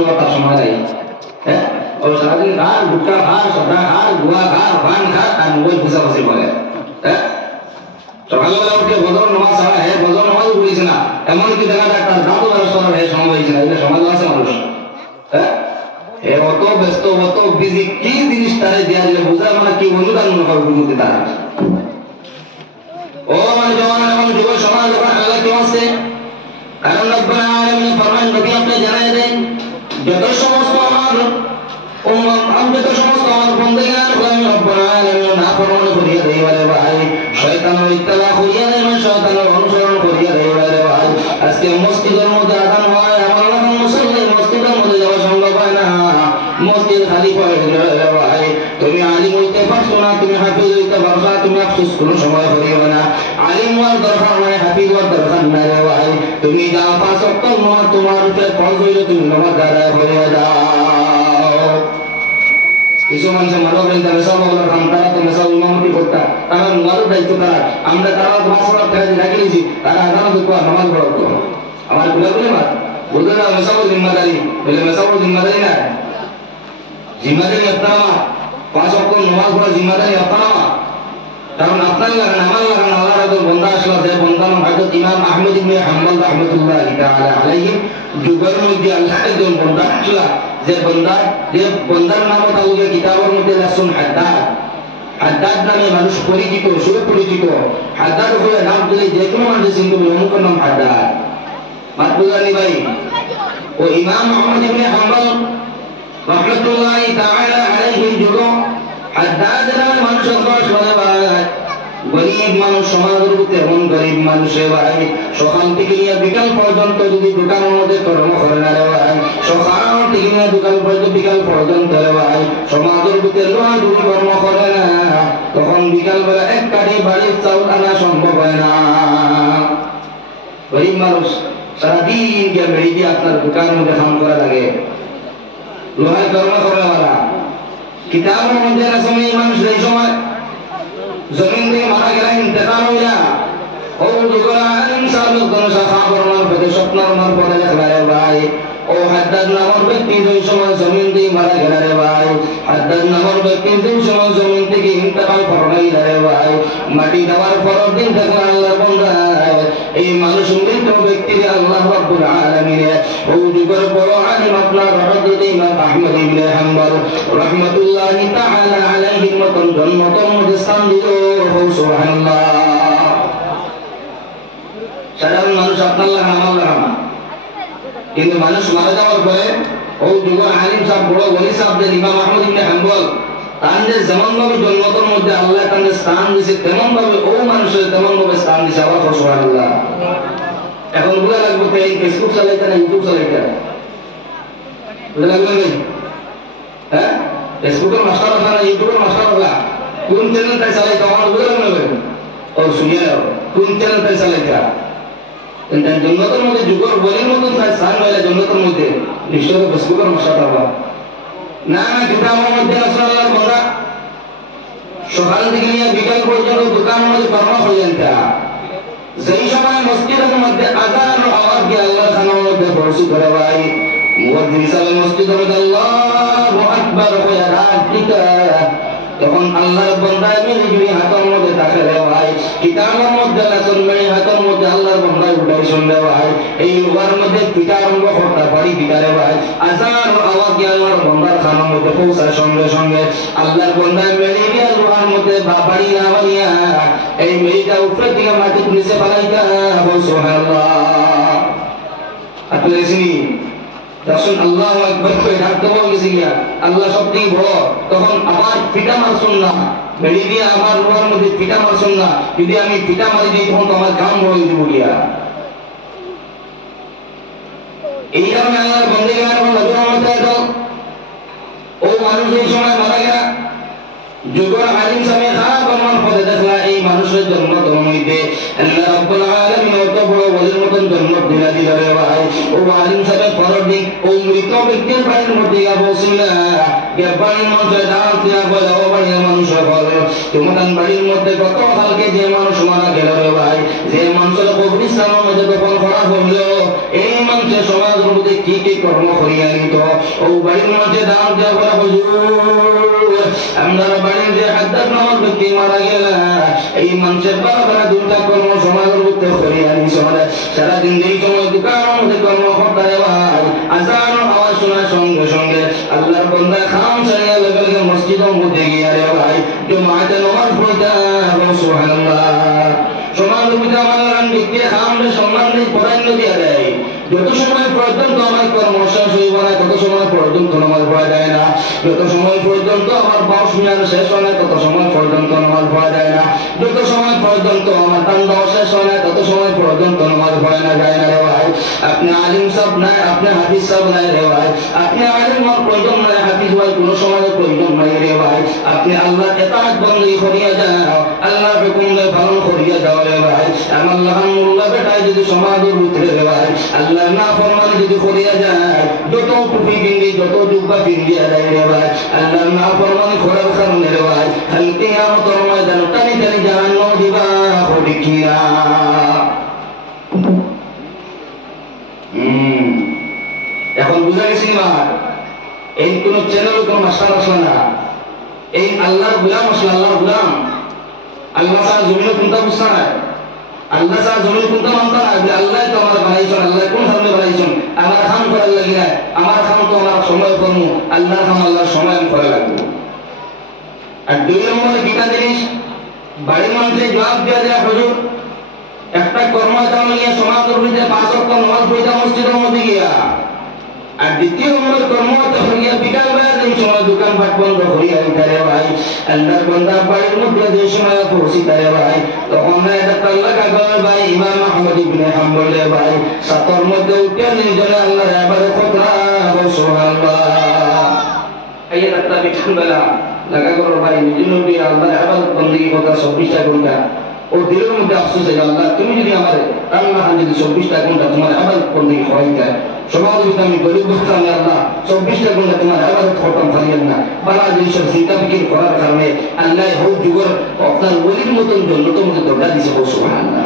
করবার তার সময় নাই। হ্যাঁ, ও সারাদিন খার, গুটকা খার, সদা খার, গুয়া খার, পান খার, আর মোবাইল ঘুষাঘুষি করে। হ্যাঁ, সকালবেলা উঠে বদর নামাজ ছাড়া হ্যাঁ বদর নামাজও পড়েছে না, এমনকি দেখা যায় তার দাঁতও ব্যবস্থা করার হ্যাঁ সময় হয়েছে না। এটা সমাজ আছে মানুষ। হ্যাঁ, এ অত ব্যস্ত অত বিজি, কি জিনিস তারে দেওয়া দিলে বোঝা মানে কি অনুদান মনে করবে বুঝতে তারা। ও মানে জওয়ান এবং যুব সমাজ যখন আল্লাহ কেউ আছে, কারণ রব্বুল আলামিন ফরমান নবী আপনি জানাই দেন যত সমস্ত আমার যত সমস্ত আমার বন্দেগান রব্বুল আলামিন নাফরমান করিয়া দেই বলে ভাই, শয়তানের ইত্তেবা করিয়া দেয়, শয়তানের অনুসরণ করিয়া দেয় বলে ভাই। আজকে মসজিদের মধ্যে আযান হয়, আমার মুসল্লি মসজিদের মধ্যে যাওয়া সম্ভব হয় না, মসজিদ খালি পড়ে গেলে ভাই। তুমি আলিম হইতে পারছো না, তুমি হাফিজ হইতে পারছো না, তুমি আফসোস কোনো সময় করিও না। আলিম হওয়ার দরকার নাই, হাফিজ হওয়ার দরকার নাই রে ভাই। তুমি যা 5 ওয়াক্ত নামাজ তোমার উপরে ফরজ হইলে তুমি নামাজ আদায় করে দাও। কিছু মানুষ মানব মেসাউল তারা তো মেসাউল ইমামতি করতা, তারা নামাজের দায়িত্ব তারা, আমরা তারা 5 ওয়াক্ত রাখি নিয়েছি, তারা আদালত করে নামাজ পড়তো। আমার গুলাগুলি মাত বলতে না মেসাউল জিম্মাদারি বলে, মেসাউল জিম্মাদারি না, জিম্মাদারি আপনার 5 ওয়াক্ত নামাজ পড়া জিম্মাদারি আপনার। কারণ আপনার লাগান আমার লাগান আল্লাহ রাব্বুল বন্দা আসলা যে বন্দা হযরত ইমাম আহমদ ইবনে হাম্বল রাহমাতুল্লাহি তাআলা আলাইহি যুগের মধ্যে আল্লাহ একজন বন্দা আসলা যে বন্দার নাম তাওগে কিতাবের মধ্যে রাসূল হাদ্দাদ। হাদ্দাদ নামে মানুষ পরিচিত, সুপরিচিত। হাদ্দাদ হলো নাম দিলে যে কোনো মানুষ চিনতে পারে, অমুক নাম হাদ্দাদ। মাতবুজানি ভাই, ও ইমাম আহমদ ইবনে হাম্বল রাহমাতুল্লাহি তাআলা আলাইহি যুগ হাদ্দাদ নামে মানুষ আসলা ভাই। গরিব মানুষ সমাজের মধ্যে এমন গরিব মানুষে ভাই সকাল থেকে নিয়ে বিকাল পর্যন্ত যদি দোকানের মধ্যে কর্ম করে না রে ভাই, সকাল থেকে নিয়ে বিকাল পর্যন্ত রে ভাই সমাজের মধ্যে লোহা যদি কর্ম করে না, তখন বিকাল বেলা এক কাঠি বাড়ির চাউল আনা সম্ভব হয় না। গরিব মানুষ সারাদিন গিয়ে বেড়ে দিয়ে আপনার দোকানের মধ্যে কাম করা লাগে, লোহায় কর্ম করে ওরা। কিতাবের মধ্যে সময় মানুষ এই সময় জমিন থেকে মারা গেলে ইন্তেকাল হইয়া ও যুগরা ইনসান কোন শাখা বর্ণার পথে স্বপ্নর মন পথে দেখলারে ভাই। ও হাদ্দাদ নামক ব্যক্তি যেই সময় জমিন থেকে মারা গেল রে ভাই, হাদ্দাদ নামক ব্যক্তি যেই সময় জমিন থেকে ইন্তেকাল করলেন রে ভাই, মাটি দেওয়ার পরের দিন দেখলেন আল্লাহর বান্দা এই মানুষ মৃত ব্যক্তিকে আল্লাহ রাব্বুল আলামিন ও যুগের বড় আলিম আপনার হযরত ইমাম আহমদ ইবনে হাম্বল রাহমাতুল্লাহি তাআলা আলাইহির মতন জন্নতের মধ্যে স্থান দিল। সুবহানাল্লাহ। সাধারণ মানুষ আপনার লাগা আমার লাগা না, কিন্তু মানুষ মারা যাওয়ার পরে ও যুগের আলিম সাহেব বড় ওলি সাহেব ইমাম আহমদ ইবনে হাম্বল তাদের যেমন ভাবে জন্নতের মধ্যে আল্লাহ তাদের স্থান দিয়েছে, তেমন ভাবে ও মানুষের তেমন ভাবে স্থান দিয়েছে। আবার সুবহানাল্লাহ। এখন বুঝা লাগবে এই ফেসবুক চালাইতে না ইউটিউব চালাইতে, বুঝা লাগবে না? হ্যাঁ, ফেসবুকের মাস্টার আছে না ইউটিউবের মাস্টার হলা, কোন চ্যানেলটাই চালাইতে আমার বুঝা লাগবে? ও শুনিয়ে যাও কোন চ্যানেলটাই চালাইতে। জন্নতের মধ্যে যুগের বলির মতন স্থান হইলে জন্নতের মধ্যে নিশ্চয় ফেসবুকের মাস্টার হবা না। না, কিতাবের মধ্যে আসলে আল্লাহর বান্দা সকাল থেকে নিয়ে বিকাল পর্যন্ত দোকানের মধ্যে কর্ম করলেন। যেই সময় মসজিদের মধ্যে আযান আওয়াজ দিয়ে আল্লাহর খানার মধ্যে পৌঁছে ধরে ভাই মুয়াজ্জিন সাহেব মসজিদের মধ্যে আল্লাহু আকবার কইয়া ডাক দিতা, তখন আল্লাহর বান্দা মিলিজুলি হাতের মধ্যে থাকে রে ভাই, কিতাবের মধ্যে রাসূল মেরি হাতের মধ্যে আল্লাহর বান্দা উঠাই শুনবে ভাই। এই লোহার মধ্যে পিতা আরম্ভ করতে পারি পিতারে ভাই, আযান আওয়াজ দিয়ে আল্লাহর বান্দার খানার মধ্যে পৌঁছার সঙ্গে সঙ্গে আল্লাহর বান্দা মেরি গিয়ে লোহার মধ্যে বাড়ি না বাড়িয়া এই মেরিটা উপরে থেকে মাটির নিচে ফেলাইতা। সুবহানাল্লাহ। আপনি শুনি তখন আল্লাহু আকবার কই ডাক দেওয়া গেছে গিয়া আল্লাহ সবথেকে বড়, তখন আবার পিটা মারছুন না মেরি দিয়ে আমার লোহার মধ্যে পিটা মারছুন না, যদি আমি পিটা মারি দিই তখন তো আমার কাম বড় হয়ে যাবো গিয়া। এই কারণে আল্লাহর বন্দেগান এবং নবীর মধ্যে ও মানুষ এই সময় মারা গেলা যুগের আলিম সাহেব খারাপ আমার পথে দেখলা এই মানুষের জন্ম হইতে আল্লাহ রাব্বুল আলামিন অত বড় ওলির মতন জন্ম দিলা দিল রে ভাই। ও আলিম সাহেব পরের দিন ও মৃত ব্যক্তির বাড়ির মধ্যে গিয়া বসিলা, গিয়া বাড়ির মধ্যে ডাক দিয়া বলে ও বাড়ির মানুষ তোমার বাড়ির মধ্যে কত কালকে যে মানুষ মারা গেল রে ভাই, যে মানুষের কবরস্থানের মধ্যে দফন করা হইল এই মানুষের সমাজের মধ্যে কি কি কর্ম করিয়া নিত ও বাড়ির মধ্যে দাম দেওয়া বলে হুজুর আমরা বাড়ির যে হাদ্দার নামক ব্যক্তি মারা গেল এই মানুষের বাবা দুটা কর্ম সমাজের মধ্যে করিয়া নিছ সারাদিন এই সময় দোকানের মধ্যে কর্ম করতে ভাই আজান আওয়াজ শোনার সঙ্গে সঙ্গে আল্লাহর বান্দা খাম ছাড়িয়া লগে লগে মসজিদের মধ্যে গিয়া রে ভাই জমাতে নামাজ পড়তা সুবহানাল্লাহ সমাজের মধ্যে আমার ব্যক্তি খামরে সম্মান দিয়ে পড়াইল দিয়া দেয় যত সময় পর্যন্ত আমার কর্ম শেষ হইব না তত সময় পর্যন্ত নামাজ পড়া যায় না যত সময় পর্যন্ত আমার বাউশ মিয়ান শেষ হয় না তত সময় পর্যন্ত নামাজ পড়া যায় না যত সময় পর্যন্ত আমার তান্দা শেষ হয় না তত সময় পর্যন্ত নামাজ পড়া না যায় না রে ভাই আপনি আলিম সাহেব নাই আপনি হাফিজ সাহেব নাই রে ভাই আপনি আলিম হওয়ার প্রয়োজন নাই হাফিজ ভাই কোনো সময় প্রয়োজন নাই রে ভাই আপনি আল্লাহ এতাআত বন্দী করিয়া যাও আল্লাহর হুকুম পালন করিয়া যাও রে ভাই আমার আলহামদুলিল্লাহ বেটাই যদি সমাজের ভিতরে রে ভাই আল্লাহ না ফরমান যদি করিয়া যায় যত টুপি পিন্দি যত জুব্বা পিন্দিয়া যায় রে ভাই আল্লাহ না ফরমান করার কারণে রে ভাই কাল কিয়ামতের ময়দানে টানি টানি জাহান্নাম দিবা হদিকিরা এখন বুঝা গেছি না এই কোন চ্যানেল কোন মাস্টার আসলে না এই আল্লাহর গোলাম আসলে আল্লাহর গোলাম আল্লাহ সারা জমিনে কোনটা বুঝতে না আল্লাহ সারা জমিনে কোনটা মানতে না যে আল্লাহ তো আমার বানাইছেন আল্লাহ কোন ধর্মে বানাইছেন আমার খাম করার লাগি না আমার খাম তো আমার সময় কর্ম আল্লাহ খাম আল্লাহর সময় আমি করা লাগবে আর দুই নম্বরে কিটা জিনিস বাড়ির মানুষের জবাব দেওয়া যায় হুজুর একটা কর্ম নিয়ে সমাজের ভিতরে 5 ওয়াক্ত নামাজ পড়িয়া মসজিদের মধ্যে গিয়া আর দ্বিতীয় নম্বর কর্ম হইয়া বিকাল বেলা যে সময় দোকান পাট বন্ধ করিয়া দিতে ভাই আল্লাহর বান্দা বাড়ির মধ্যে যে সময় পৌঁছিতে ভাই তখন আল্লাহ কাগর ভাই ইমাম আহমদ ইবনে হাম্বল ভাই সাতর মধ্যে উঠে নিজের আল্লাহর ইবাদত করা সুবহানাল্লাহ এই রাতটা বিকাল বেলা লাগা করো ভাই নিজের নবী আল্লাহর ইবাদত বندگی কথা 24টা ঘন্টা ও দিলের মধ্যে আফসোস হয় আল্লাহ তুমি যদি আমাদের আল্লাহ যদি 24টা ঘন্টা তোমার ইবাদত বندگی করাইতে সমাজ ভিতরে আমি গরিব বুঝতাম আল্লাহ 24টা ঘন্টা তোমার ইবাদত করতাম পারিয়েন না বালা জিনিসের চিন্তা ফিকির করার কারণে আল্লাহ হোক যুগের আপনার ওলির মতন জন্নতের মধ্যে দরজা দিছে সুবহানাল্লাহ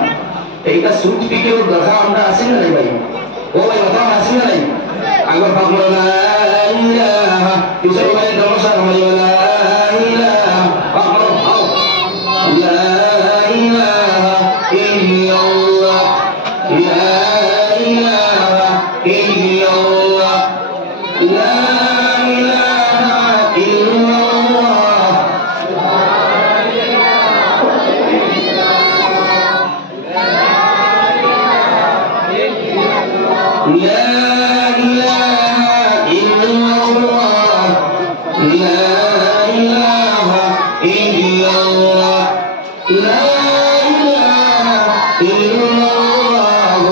এইটা সুট ফিকিরের দরজা আমরা আছি না রে ভাই ও ভাই কথা আছি না নাই আগর ভাবনা লা ইলাহা ইল্লাল্লাহ ভাই দমসা আমারি লা ইলাহা লা ইলাহা ইল্লাল্লাহ লা ইলাহা ইল্লাল্লাহ লা ইলাহা ইল্লাল্লাহ لا إله إلا الله لا إله إلا الله لا إله إلا الله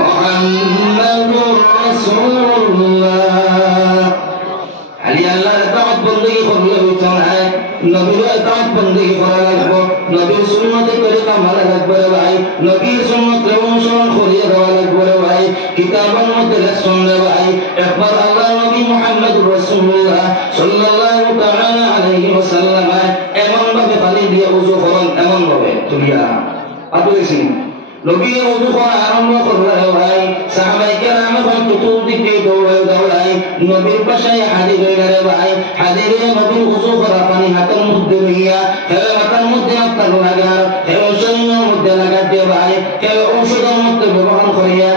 محمد رسول الله علي الله اطاعت بندگی করলে হইতো না নবীর اطاعت বندگی করা লাগবে নবীর সুন্নতে তরিকা মানা লাগবে ভাই নবীর সুন্নতে অনুসরণ করিয়ে দেওয়া লাগবে ভাই কিতাবের মধ্যে লেখছেন ভাই একবার আল্লাহ নবী মুহাম্মদ রাসূলুল্লাহ সাল্লাল্লাহু তাআলা আলাইহি ওয়াসাল্লাম এমন ভাবে পানি দিয়ে ওযু করেন এমন ভাবে তুলিয়া আপনি নবী ওযু করা আরম্ভ করলেন ভাই সাহাবায়ে কেরাম চতুর্দিকে দৌড়ায় নবীর পাশে হাজির হয়ে ভাই হাজির হয়ে নবীর ওযু করা পানি হাতের মধ্যে নিয়া হেলে মাথার মধ্যে আপনার লাগার হেলে শরীরের মধ্যে লাগাতে ভাই হেলে ঔষধের মধ্যে ব্যবহার করিয়া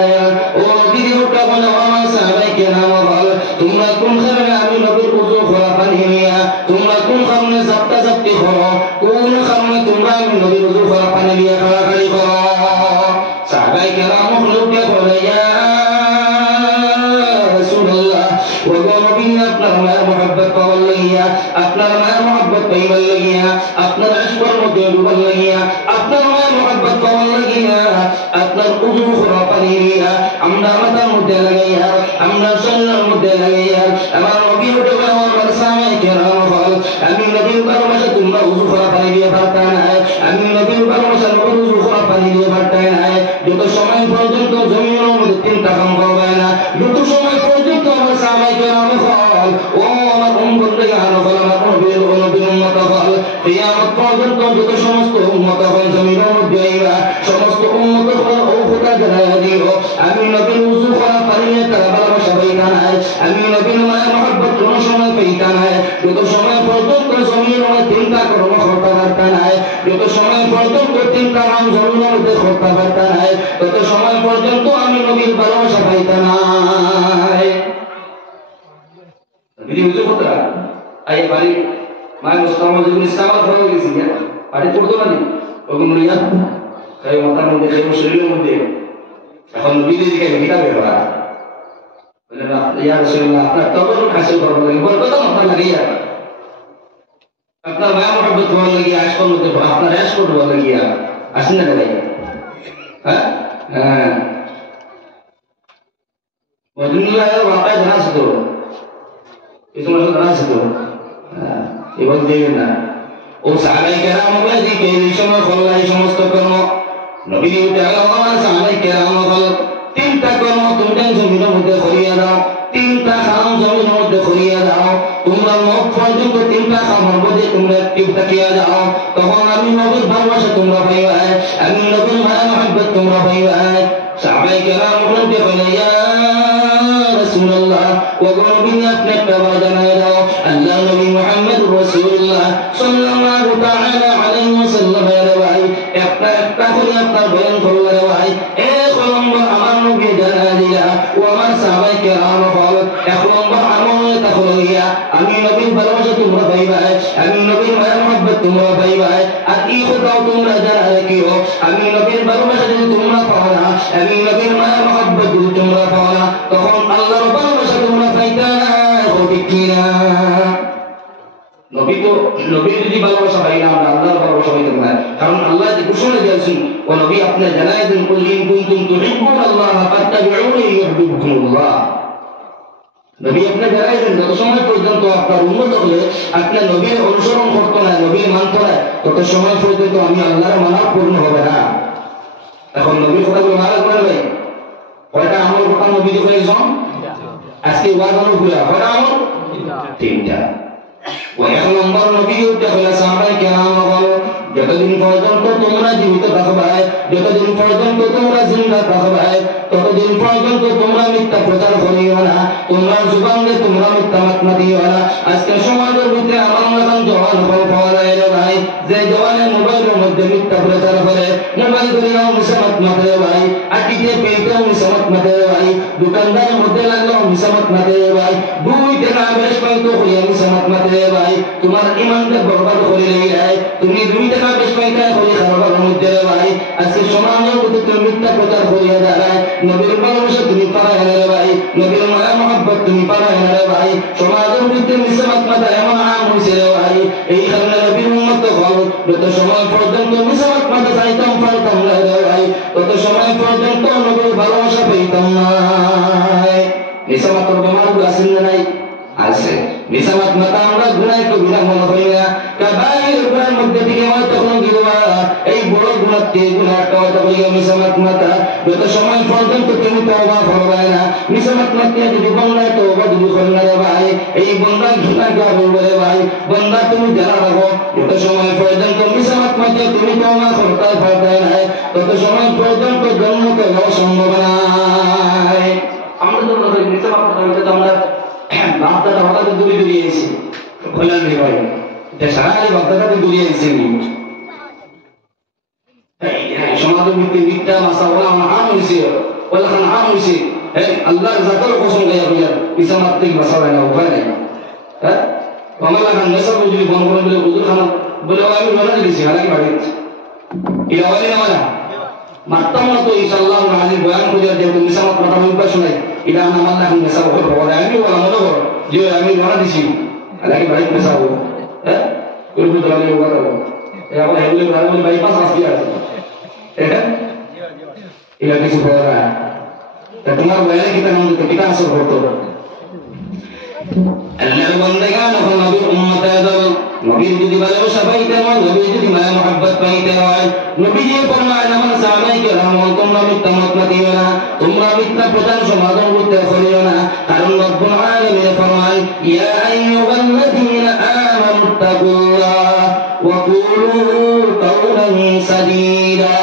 ও দিদি ওটা বলে আমার সাহাবায়ে কেরাম বল তোমরা কোন কারণে আমি নবীর ওযু করা পানি নিয়া তোমরা কোন কারণে জাপটা জাপটি করো কোন কারণে তোমরা আমি নবীর ওযু করা পানি নিয়ে খাড়াখাড়ি করো সাহাবায়ে কেরাম লোকে বলে ইয়া রাসূলুল্লাহ ওগো নবী আপনার মায়ের মহব্বত পাওয়ার লাগিয়া আপনার মায়ের মহব্বত পাইবার লাগিয়া আপনার ইশকের মধ্যে ডুবার লাগিয়া আপনার মায়ের মহব্বত পাওয়ার লাগিয়া আপনার ওযু করা পানি নিয়া আমরা মাথার মধ্যে লাগাইয়া আমরা শরীরের মধ্যে লাগাইয়া আমার নবী উঠে আমার সাহাবায়ে কেরাম বল আমি নবীর ভালোবাসা তোমরা ওযু করা পানি দিয়ে পারতা না আমি নবীর ভালোবাসা ওযু করা পানি দিয়ে পারতা না যত সময় পর্যন্ত জমিনের মধ্যে তিনটা কাম করবে না যত সময় পর্যন্ত আমার সাহাবায়ে কেরাম বল ও আমার উম্মত গান বল আমার নবীর উম্মত বল কিয়ামত পর্যন্ত যত সমস্ত উম্মত হল জমিনের মধ্যে আইবা সমস্ত উম্মত হল ও খোদা জানাইয়া দিও আমি নবীর ওযু করা পানি দিয়ে তার ভালোবাসা কালাম জমিনের মধ্যে করতে পারতা নাই, তত সময় পর্যন্ত আমি নবীর ভালোবাসা পাইতা নাই। বিধি বুঝে কথা আই বাড়ি মায়ের মোস্তামা যখন ইসলামাত হয়ে গেছি বাড়ি পড়তো না ওগুলো ইয়া তাই মাথার মধ্যে সেই শরীরের মধ্যে এখন নবীদের দিকে কিতাব বেরোয়া বলে না ইয়া রাসূলুল্লাহ আপনার তবরুন হাসিল করবো লাগে বল কত মাথা লাগিয়া আপনার মায়া মহব্বত হওয়ার লাগিয়া আশকর মধ্যে আপনার আশকর হওয়ার লাগিয়া আসেন না ভাই হ্যাঁ হ্যাঁ মদিনায় ওয়াকায় জানা ছিল এই সমস্ত জানা ছিল এবার দেখবেন না ও সাহাবায়ে কেরাম দিকে এই সময় করলা এই সমস্ত কর্ম নবী আমার সাহাবায়ে কেরাম বল তিনটা কর্ম তোমরা জমিনের মধ্যে করিয়া দাও, তিনটা কাম জমিনের মধ্যে করিয়া দাও, তোমরা মুখ পর্যন্ত তিনটা কামের মধ্যে তোমরা একটু তাকিয়া যাও, তখন আমি নবীর ভালোবাসা তোমরা পাইবা, আমি নবীর মায়া মহব্বত তোমরা পাইবা। সাহাবায়ে কেরাম বলতে বলে ইয়া রাসূলুল্লাহ ওয়া নবী আপনি একটা জানাই দাও আল্লাহ নবী মুহাম্মদুর রাসূলুল্লাহ সাল্লাল্লাহু তাআলা আলাইহি ওয়াসাল্লাম এর ভাই একটা করে আপনার বয়ান করলেন ভাই এক নম্বর আমার নবী জানাই দিলা ও আমার সাহাবায়ে কেরাম বল এক নম্বর আমল তাহলিয়া আমি নবীর ভালোবাসা তোমরা পাইবা, আমি নবীর মায়া মহব্বত তোমরা পাইবা। আর কি কথা তোমরা জানা রাখিও আমি নবীর ভালোবাসা যদি তোমরা পাও না, আমি নবীর মায়া মহব্বত যদি তোমরা পাও না, তখন আল্লাহর ভালোবাসা তোমরা পাইতা না। ঠিক কিনা? নবী তো নবীর যদি ভালোবাসা পাই না আমরা আল্লাহর ভালোবাসা পাইতাম না, কারণ আল্লাহ যে ঘোষণা দিয়েছেন ও নবী আপনি জানাই দেন কুল ইন কুনতুম তুহিব্বুনাল্লাহ ফাত্তাবিউনি ইউহিব্বুকুমুল্লাহ। নবী আপনি জানাই দেন যত সময় পর্যন্ত আপনার উম্মত হলে আপনি নবীর অনুসরণ করতো না, নবীর মানত না, তত সময় পর্যন্ত আমি আল্লাহর মানা পূর্ণ হবে না। এখন নবীর কথাগুলো মানা করবে কয়টা আমল কথা নবী করেছেন আজকে ওয়াদানো ঘুরা কয়টা আমল তিনটা। ও এক নম্বর নবী উঠে হলো সাহাবায়ে কেরাম বল যতদিন পর্যন্ত তোমরা জীবিত থাকবে, যতদিন পর্যন্ত তোমরা জিন্দা থাকবে, ততদিন পর্যন্ত তোমরা মিথ্যা প্রচার করিও না, তোমরা জুবানে তোমরা মিথ্যা মাতমা দিও না। আজকে সমাজের ভিতরে আমার মতন জওয়ান হল পাওয়া যায় রে ভাই, যে জওয়ানে মোবাইলের মধ্যে মিথ্যা প্রচার করে, মোবাইল ধরিয়াও মিশা মাতমা দেয় ভাই, আটিতে পেটেও মিশা মাতমা দেয় ভাই, দোকানদারের মধ্যে লাগলেও মিশা মাতমা দেয় ভাই, 2 টাকা বেশ পাইতো হইয়া মিশা মাতমা দেয় ভাই। তোমার ইমানকে বরবাদ করে দেয়, তুমি 2 টাকা বেশ পাইতা হই খারাপের মধ্যে ভাই। আজকে সমাজের মধ্যে তুমি মিথ্যা প্রচার করিয়া দাঁড়ায়, নবীর ভালোবাসা তুমি পারায় না রে ভাই, নবীর মায়া মহব্বত তুমি পারায় না রে ভাই। সমাজের মধ্যে মিশা মাতমা দেয় এমন আম হইছে রে ভাই, এই কারণে নবীর উম্মত হল যত সময় পর্যন্ত মিশা মাতমা চাইতাম পারতাম না রে ভাই, তত সময় পর্যন্ত নবীর ভালোবাসা পেতাম না। মিশা মাত্র তোমার আসেন না নাই আছে, মিশা মাতমা আমরা গুনাহ কবিরা মনে করি না, কাবাইর গুনাহের মধ্যে থেকে আমার তখন গিলবা এই বড় গুনাহ থেকে গুনাহটা হয়তো বলি মিশা মাতমা যত সময় পর্যন্ত তুমি তওবা করবে না, মিশা মাতমা যদি বন্ধা তওবা যদি করে না রে ভাই, এই বন্ধা গুনাহটা বলবে রে ভাই, বন্ধা তুমি জানা রাখো যত সময় পর্যন্ত মিশা মাতমা তুমি তওবা করতে পারবে না, তত সময় পর্যন্ত জন্মতে যাওয়া সম্ভব নয়। আমরা তো মিশা মাতমা তো আমরা বাপদাদা হঠাৎ দূরে দূরে এসেছি বললাম রে ভাই সারা বাপদাদা দূরে এসেছি সমাজের মধ্যে মিথ্যা মাসা ওলা আম হয়েছে ওলা খান আম হয়েছে আল্লাহর জাতের কসম গায়ে বললেন মিশা মারতে মাসা হয় না উপায় নাই। হ্যাঁ বাংলা খান নেশা যদি বন্ধ করে বলে হুজুর খান বলে আমি বলে দিয়েছি হালাকি বাড়ি এটা হয় না মানে মারতাম না তো ইনশাআল্লাহ আলীর বয়ান করে যে মিশা মাত কথা বলতে শোনাই এটা আমার আল্লাহ এখন নেশা বলে বলে আমি বলা মনে করো যে আমি বলা দিছি হালাকি বাড়ি নেশা বলবো হ্যাঁ করবো তো আমি ওটা করবো আবার হেললে ভালো বাইপাস আসবে আছে এটা কিছু বলা না তোমার বয়ানে কিতা নাম দিতে কিতা আসর করতো আল্লাহর বান্দাগান যখন নবীর উম্মতে দল নবীর যদি ভালোবাসা পাইতে হয়, নবীর যদি মায়া মহব্বত পাইতে হয়, নবী যে ফরমায় আমার সাহাবায়ে কেরাম তোমরা মিথ্যা মতমা দিও না, তোমরা মিথ্যা প্রচার সমাধান করতে করিও না, কারণ রব্বুল আলামিন ফরমায় ইয়া আইয়ুহাল্লাযীনা আমানু তাকুল্লাহ ওয়া কুলু কাওলান সাদীদা।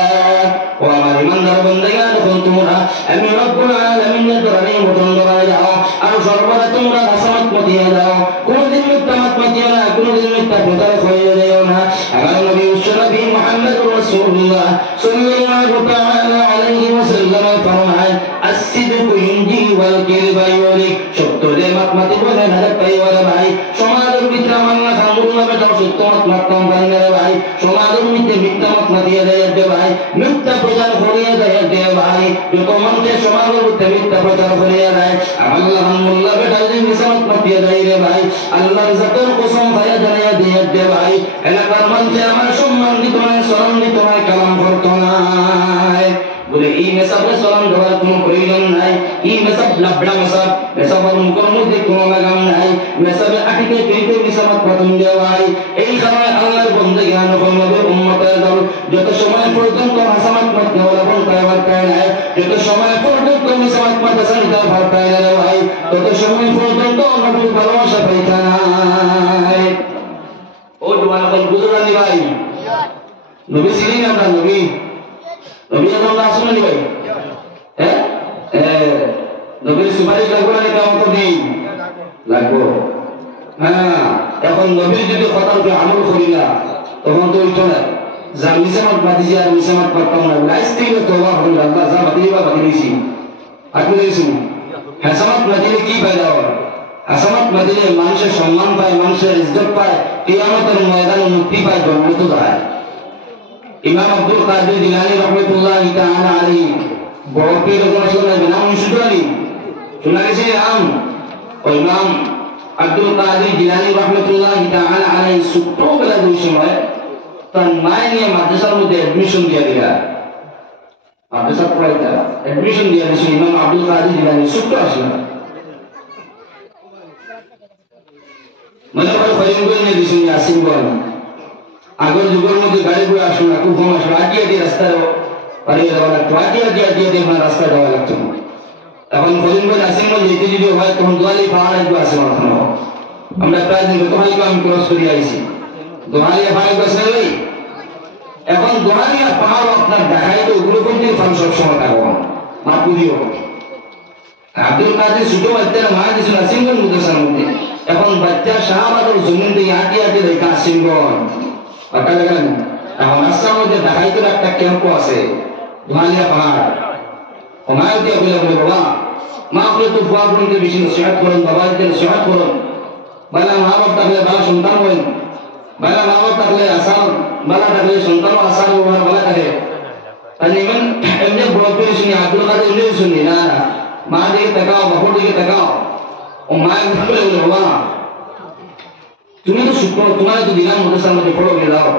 ও আমার ইমানদার বান্দাগান যখন তোমরা আমি রব্বুল আলামিনের দরবারে মতন দরায় যাও আর সর্বদা তোমরা হাসানাত দিয়ে দাও, কোনদিন মিথ্যা মত দিও না, কোনদিন মিথ্যা প্রচার করিয়ে দিও না। আমার নবী বিশ্বনবী মুহাম্মদুর রাসূলুল্লাহ রাসূলুল্লাহ সাল্লাল্লাহু তাআলা আলাইহি ওয়াসাল্লাম ফরমায় আসসিদকু ইনজি ওয়াল কিযবা ইউরিক সত্যরে মাতমাতি বলে না তাই ওরে ভাই সমাজের ভিতরে আমার না খামুল্লাহ বেটা সত্য মাতমাতম পারে না ভাই সমাজের মধ্যে মিথ্যা মাতমাতি দেয় দে ভাই মিথ্যা প্রচার করিয়া দেয় দে ভাই যত মানুষ সমাজের মধ্যে মিথ্যা প্রচার করিয়া দেয় আল্লাহ খামুল্লাহ বেটা যদি মিথ্যা মাতমাতি দেয় রে ভাই আল্লাহর জাতের কসম ভাইয়া জানিয়া দিয়ে দে ভাই এলাকার মানুষ আমার সম্মান দিত না সম্মান দিত না কালাম করতো না বলে এই মেসাবে সালাম দেওয়ার কোনো প্রয়োজন নাই এই মেসাব লাবড়া মেসাবের মুখের মধ্যে কোনো লাগাম নাই মেসাবে আটিকে পেতে মেসাবাত প্রথম দেওয়াই এই সময় আল্লাহর বন্দে জ্ঞান করবে উম্মতের দল যত সময় পর্যন্ত হাসানাত করতে ওরা বলতে পারে না যত সময় পর্যন্ত মেসাবাত করতে সারিতে পারতে না ভাই তত সময় পর্যন্ত নবীর ভালোবাসা পাইতা নাই ও জওয়ান বল বুঝুরানি ভাই নবী ছিলেন আমরা নবী নবী এখন আসুন নি ভাই নবীর সুপারিশ লাগবে না কেমন দিন লাগবো হ্যাঁ এখন নবীর যদি কথার উপরে আমল করি না তখন তো ওইটা না যা মিসামাত বাদিছি আর মিসামাত পারতাম না লাইস থেকে তোবা হল আল্লাহ যা বাদিলি বা বাদিলিছি আপনি দেখছেন হাসামাত বাদিলে কি ফায়দা হয় হাসামাত বাদিলে মানুষের সম্মান পায় মানুষের ইজ্জত পায় কিয়ামতের ময়দানে মুক্তি পায় জান্নাতে যায় ইমাম আব্দুল কাদের জিলানী রাহমাতুল্লাহ তাআলা আলাইহি বড় পীর রাসূলের নাম শুনানি শোনা গেছে নাম ও ইমাম আব্দুল কাদের জিলানী রাহমাতুল্লাহ তাআলা আলাইহি ছোটবেলা ওই সময় তার মায়ের নিয়ে মাদ্রাসার মধ্যে অ্যাডমিশন দিয়ে দিলা মাদ্রাসা পড়াইতা অ্যাডমিশন দিয়ে দিয়েছিল ইমাম আব্দুল কাদের জিলানী ছোট আসলে মানে ফরিদগঞ্জ নিয়ে দিয়েছিল আসিমগঞ্জ আগের যুগের মধ্যে গাড়ি ঘোড়া আসলো না খুব কম আসলো আটিয়া দিয়ে রাস্তায় পাড়িয়ে দেওয়া লাগতো আটিয়া দিয়ে মানে রাস্তায় দেওয়া লাগতো এখন ফরিদগঞ্জ আসিমগঞ্জ যেতে যদি হয় তখন দোয়ালি পাহাড় একটু আসে মাথানো আমরা প্রায় দিন দোহালিকে আমি ক্রস করে আইছি দোহালিয়া পাহাড় আসে ভাই এখন দোহালিয়া পাহাড় আপনার দেখাই তো ওগুলো কিন্তু ফান সবসময় থাকবো মাপুরিও আব্দুল কাদের ছোট বাচ্চারা মা দিয়েছিল আসিমগঞ্জ মুদ্রাসার মধ্যে এখন বাচ্চা শাহবাগের জমিন থেকে আটিয়া দিয়ে দেখা আসিমগঞ্জ এখন রাস্তার মধ্যে দেখাইতে একটা ক্যাম্প আছে ধোয়ালিয়া পাহাড় ওমায় দিয়ে বলে বলে বাবা মা বলে তো ফুয়া ফুলকে বেশি নসিহত করুন বাবা দিয়ে নসিহত করুন বলে মা বাপ থাকলে ভালো সন্তান হইন বলে মা বাপ থাকলে আসান বালা থাকলে সন্তানও আসান বলা থাকে তাহলে এমনি বড় করে শুনি আব্দুল কাদের এমনি শুনি না মা দিকে তাকাও বাপুর দিকে তাকাও ও মায়ের বলে বলে বাবা তুমি তো শুক্র তোমার তো দিলাম মাদ্রাসার মধ্যে পড়ো গিয়ে দাও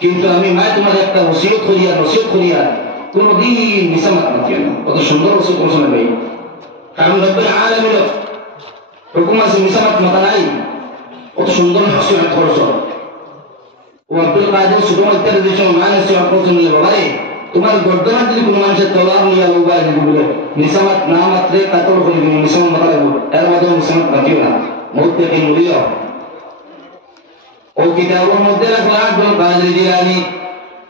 কিন্তু আমি মায় তোমার একটা ওসিয়ত করিয়া কোনদিন মিসামাত মাতিও না কত সুন্দর ওসিয়ত করছো না ভাই কারণ রব্বুল আলামিন হুকুম আছে মিসামাত মাতা নাই কত সুন্দর ওসিয়ত করছো ও আব্দুল কাদের সুবহান ইত্যাদি যে সময় মানে ওসিয়ত করছো নিয়ে বাবা রে তোমার গর্দনা যদি কোনো মানুষের তলোয়ার নিয়ে লোবা দিবলে মিসামাত না মাত্রে কাতল করে দিবে মিসামাত মাতা লাগবে এর মধ্যে মিসামাত মাতিও না মউত থেকে মরিও ও কিতাবের মধ্যে লেখা আব্দুল কাদের জিলানী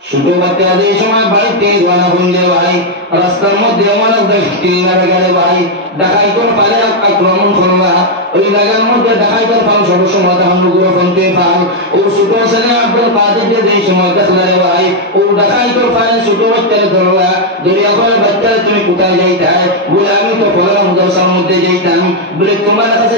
ছোট বাচ্চাদের সময় বাড়িতে রওনা হইলে ভাই রাস্তার মধ্যে অনেক দৃষ্টি লাগে ভাই ডাকাইতর পালে আক্রমণ করবা ওই জায়গার মধ্যে ডাকাইতর পাল সবসময় অনুগ্রহ করতে পাল ও ছোট ছেলে আব্দুল কাদের যে সময় কাছে ভাই ও ডাকাইতর পালে ছোট বাচ্চার ধরবা দরিয়া করে বাচ্চা তুমি কোথায় যাইতা বলে আমি তো পড়লাম দশার মধ্যে যাইতাম বলে তোমার কাছে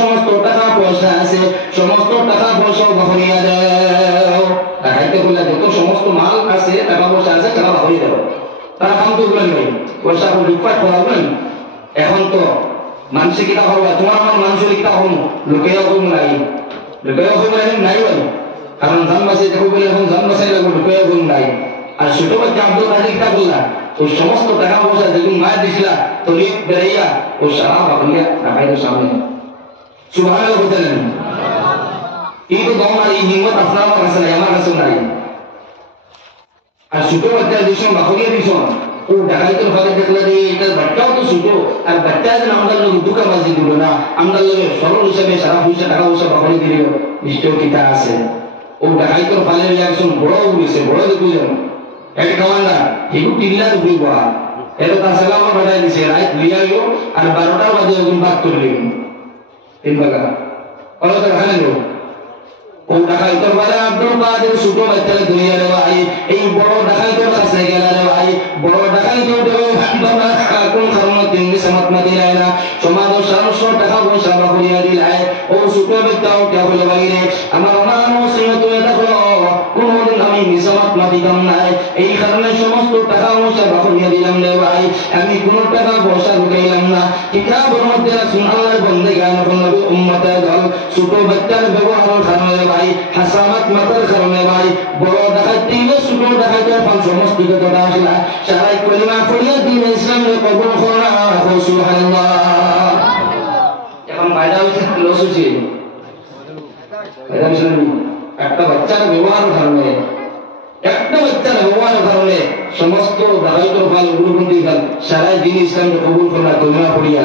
সমস্ত টাকা পয়সা আছে সমস্ত টাকা পয়সা বহরিয়া দাও দেখাইতে বলে যত সমস্ত মাল আছে টাকা পয়সা আছে টাকা বহরিয়ে দাও তারা কাম তো বলেন ভাই পয়সা লুটপাট করাবেন এখন তো মানুষে কিনা করবা তোমার আমার মানুষের কিনা হম লোকেও হম নাই নাই ভাই কারণ জানবাসে দেখো বলে এখন জানবাসাই লাগবে লোকেও হম নাই আর ছোট বাচ্চা আব্দুল কাদের কিনা বললা ওই সমস্ত টাকা পয়সা যেগুলো মায়ের দিছিলা তলি বেড়াইয়া ও সারা বাবলিয়া দেখাইতো সামনে সুবহানাল্লাহ বলতেন এই তো দম আর এই হিম্মত আপনার আমার কাছে নাই আমার কাছে নাই আর ছোট বাচ্চার দিশন বাহরিয়া দিশন ও ডাকাইতো ভাগে দেখলে যে এটা বাচ্চাও তো ছোট আর বাচ্চা যেন আমাদের লোক দুকা বাজি দিল না আমাদের লোকে সরল হিসাবে সারা পয়সা টাকা পয়সা বাহরি দিল নিশ্চয় কিতা আছে ও ডাকাইতো ফালে একজন বড় উড়েছে বড় দেখুন এক কমান্ডার এগুলো টিল্লার উপরে বহা এর তার সালাম বাড়াই দিছে রাত লিয়াইও আর 12টা বাজে ওগুন বাদ করলেন তিন বাগা ওরা তো খানে লোক ও ডাকাইতের বলে আব্দুল কাদের ছোট বাচ্চারা দুনিয়া রে ভাই এই বড় ডাকাইতের কাছে গেল রে ভাই বড় ডাকাইত উঠে বাবা কোন কারণে তিনি সমাত মাদিলাই না সমাজ সারস্ব টাকা পয়সা বাহুরিয়া দিলাই ও ছোট বাচ্চাও কে বলে বাইরে আমার মানুষ তো এটা হলো কোনদিন আমি নিসমাত মাদিতাম নাই এই কারণে সমস্ত টাকা পয়সা বাহুরিয়া দিলাম রে ভাই আমি কোন টাকা পয়সা ঢুকাইলাম না কিতাবের মধ্যে রাসূল আল্লাহর বন্দেগান নবী উম্মতের দল ছোট বাচ্চার ব্যবহারের কারণে ভাই হাসামাত মাতার কারণে ভাই বড় ডাকাত দিলে ছোট ডাকাতের ফল সমস্ত কথা আসলা সারাই কলিমা পড়িয়া দিন ইসলামে কবুল করা সুবহানাল্লাহ এখন ফায়দা হচ্ছে লস হচ্ছে একটা বাচ্চার ব্যবহারের কারণে সমস্ত ডাকাতের ফল উগ্রপন্থী ফল সারাই দিন ইসলামে কবুল করা কলিমা পড়িয়া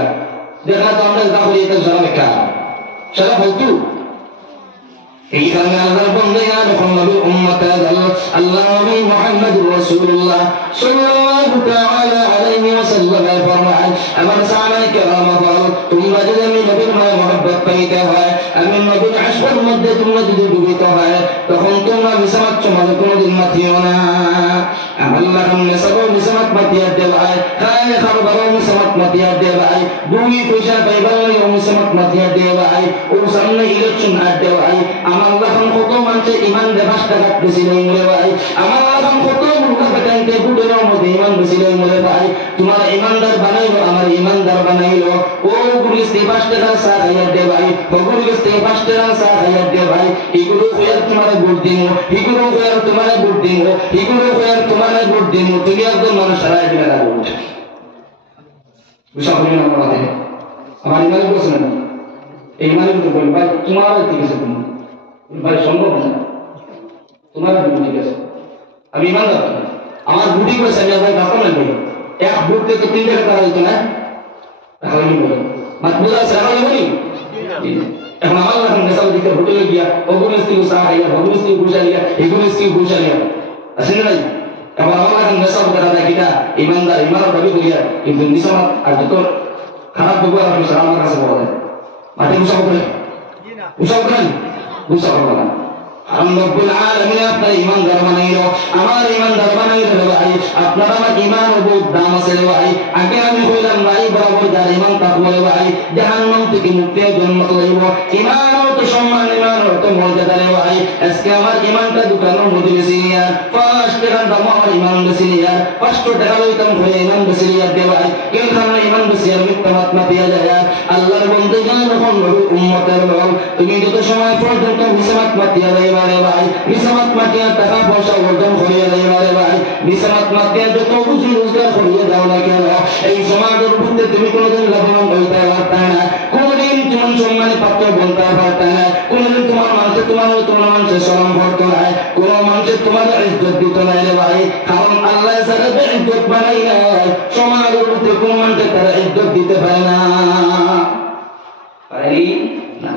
দেখা তো আমরা যা করি এটা সারা বেকার সারা ফালতু এই কারণে আল্লাহর বন্দেগান নবী উম্মতের দল আল্লাহ নবী মুহাম্মদুর রাসূলুল্লাহ সাল্লাল্লাহু তাআলা আলাইহি ওয়াসাল্লাম ফরমান আমার সাহাবায়ে কেরাম বল তোমরা যদি আমি নবীর মহব্বত পাইতে হয় আমি নবীর আশকের মধ্যে তোমরা যদি ডুবিত হয় তখন তোমরা মিসামাত চমালে কোনদিন মাথিও না আল্লাহ हमने सब मिसाমাত মাতিয়া দেবায় খায় খাবার মিসামাত মাতিয়া দেবায় দুই পয়সা পাইবার মিসামাত মাতিয়া দেবায় ও সামনে ইলেকশন আট দেবায় আমার আল্লাহন কত মানুষে ঈমান দেবাস টাকা বেশিলেন রে ভাই আমার আল্লাহন কত মুখা পেটাইতে বুড়ের মধ্যে ঈমান বেশিলেন রে ভাই তোমার ঈমানদার বানাইলো আমার ঈমানদার বানাইলো ও গুলিস্তে 5 টাকা 7000 দে ভাই ও গুলিস্তে 5 টাকা 7000 দে ভাই এগুলো কইয়ার তোমার ভোট দিমু এগুলো কইয়ার তোমার ভোট দিমু এগুলো কইয়ার তোমার ভোট দিমু তুমি একদম মানুষ সারাই দিবে না ভোট বুঝা হলো না আমাদের আমার ঈমান বলছেন না এই ঈমানের তো বল ভাই তোমার ঠিক আছে তুমি ভাই সম্ভব না তোমার ঠিক আছে আমি ঈমানদার আমার বুদ্ধি কইছে আমি ভাই বাপা না ভাই এক বুদ্ধি তো 3 টাকা করা হইতো না তাহলে কি বলে মাতবুলা সারা বলি এখন আমার লাগান নেশাল দিকে হোটেলে গিয়া ওগুলোস্তি উসাহাইয়া ওগুলোস্তি বুঝাইয়া এগুলোস্তি বুঝাইয়া আসেন নাই এখন আমার লাগান নেশাল করা না কিটা ঈমানদার ঈমানের দাবি করিয়া কিন্তু নিসামাত আর যত খারাপ ব্যবহার আমি সারা আমার কাছে বলা যায় মাঠে মুসাফা করে মুসাফা করেন মুসাফা করেন রব্বুল আলামিন আপনার ঈমানদার বানাইলো আমার ঈমানদার বানাইলো ভাই আপনার আমার ঈমান ও বহুত দাম আছে ভাই আগে আমি কইলাম ভাই বরাবর যার ঈমান তাকওয়া ভাই জাহান্নাম থেকে মুক্তির জন্য লইব ঈমান ও তো সম্মান ঈমান ও তো মর্যাদা রে ভাই আজকে আমার ঈমানটা দোকানের মধ্যে বেশিয়া 5 টাকা দাম আমার ঈমান বেশিয়া 500 টাকা লইতাম হয়ে ঈমান বেশিয়া দে ভাই কেন কারণে ঈমান বেশিয়া মিথ্যাবাদ মাতিয়া যায় আল্লাহর বন্দেগান যখন উম্মতের দল তুমি যত সময় পর্যন্ত মিথ্যাবাদ মাতিয়া যায় রে ভাই মিসামাত মাটিয়া টাকা পয়সা অর্জন করিয়া দেয় রে ভাই মিসামাত মাটিয়া যত কিছু রোজগার করিয়া দাও না কেন এই সমাজের মধ্যে তুমি কোনোদিন লাভবান হইতে পারতা না কোনোদিন তুমি সম্মানে পাত্র বলতে পারতা না কোনোদিন তোমার মানুষের সালাম করতো না কোন মানুষের তোমার ইজ্জত দিত না রে ভাই কারণ আল্লাহ যারা ইজ্জত বানাই না সমাজের মধ্যে কোন মানুষের তারা ইজ্জত দিতে পারে না পারি না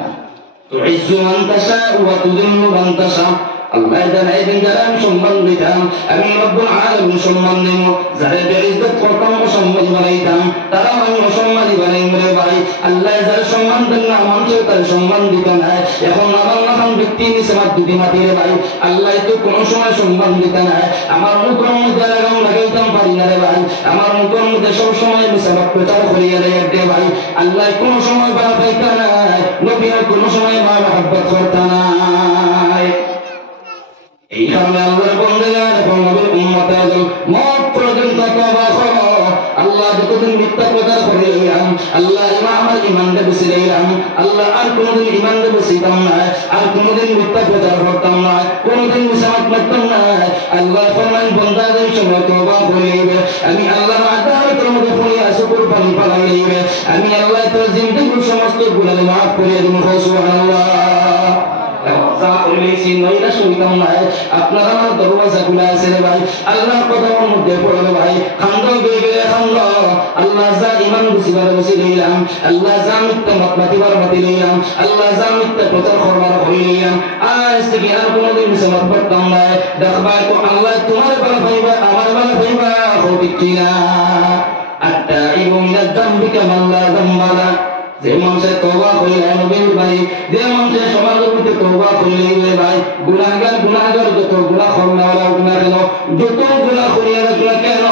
تعز من تشاء وتذل من تشاء আল্লাহ জানাই দিন যারা আমি সম্মান দিতাম আমি রব্বুল আলামিন সম্মান দেব যারা বেইজ্জত করতাম অসম্মান বানাইতাম তারা আমি অসম্মানী বানাই মরে ভাই আল্লাহ যারা সম্মান দেন না মানুষের তার সম্মান দিত না এখন আমার নাম ব্যক্তি নিসমাত দুটি মাটিরে ভাই আল্লাহ তো কোনো সময় সম্মান দিত না আমার মুখের মধ্যে লাগাম লাগাইতাম পারি না রে ভাই আমার মুখের মধ্যে সব সময় নিসমাত প্রচার করিয়া দেয় রে ভাই আল্লাহ কোনো সময় বা পাইতা না নবী কোনো সময় বা মহব্বত করতা না এই কারণে আল্লাহর বন্দেগান এবং নবীর উম্মতের মত পর্যন্ত তওবা করো আল্লাহ যতদিন মিথ্যা প্রচার করিলাম আল্লাহ আমার ঈমানকে বসিলাম আল্লাহ আর কোনদিন ঈমানকে বসিতাম না আর কোনদিন মিথ্যা প্রচার করতাম না কোনদিন মিসামাত করতাম না আল্লাহ ফরমান বান্দাদের সময় তওবা করিবে আমি আল্লাহর আদালতের মধ্যে পড়িয়া শুকর পানি পালাইবে আমি আল্লাহ তোর জিন্দেগির সমস্ত গুনাহ মাফ করিয়া দিব সুবহানাল্লাহ আপনারা আমার দরওয়াজা খুলে আছে রে ভাই আল্লাহর কথার মধ্যে পড়লো ভাই খান্দ বেগে খান্দ আল্লাহ যা ঈমান বুঝিবার বুঝি লইলাম আল্লাহ যা মিথ্যা মত মাতিবার মাতি লইলাম আল্লাহ যা মিথ্যা প্রচার করবার হই লইলাম আজ থেকে আর কোনোদিন মিথ্যা করতাম না দেখবা তো আল্লাহ তোমার ভালো পাইবা আমার ভালো পাইবা ঠিক কিনা আত্তাইবু মিনাজ যামবি কামা লা যামবা যে মানুষের তওবা কইরা নবীর বাড়ি যে মানুষের সমাজের মধ্যে তওবা করলেই রে ভাই গুনাহগার যত গুনাহ করনাওয়ালা গুনাহ কেন যত গুনাহ করিয়া রাখলা কেন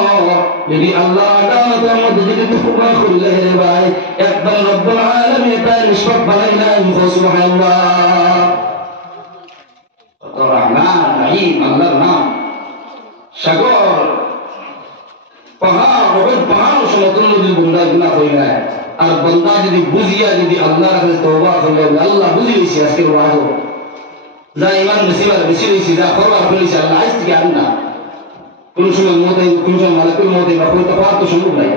যদি আল্লাহ আদালতের মধ্যে যদি তওবা করলে রে ভাই একবার রব্বুল আলামিন তার নিষ্পাপ বানাইলা সুবহানাল্লাহ রহমান রহিম আল্লাহর নাম সাগর পাহাড় সমতল যদি বন্দা গুনাহ করিলা আর বন্দা যদি বুঝিয়া যদি আল্লাহর কাছে তওবা করলে আল্লাহ বুঝি লইছে আজকে ওয়াজ যা ইমান নসিবার বেশি হইছে যা করবার হইছে আল্লাহ আজ থেকে আন না কোন সময় মত আইব কোন সময় মালাকুল মত আইব কই তফাত তো সম্ভব নাই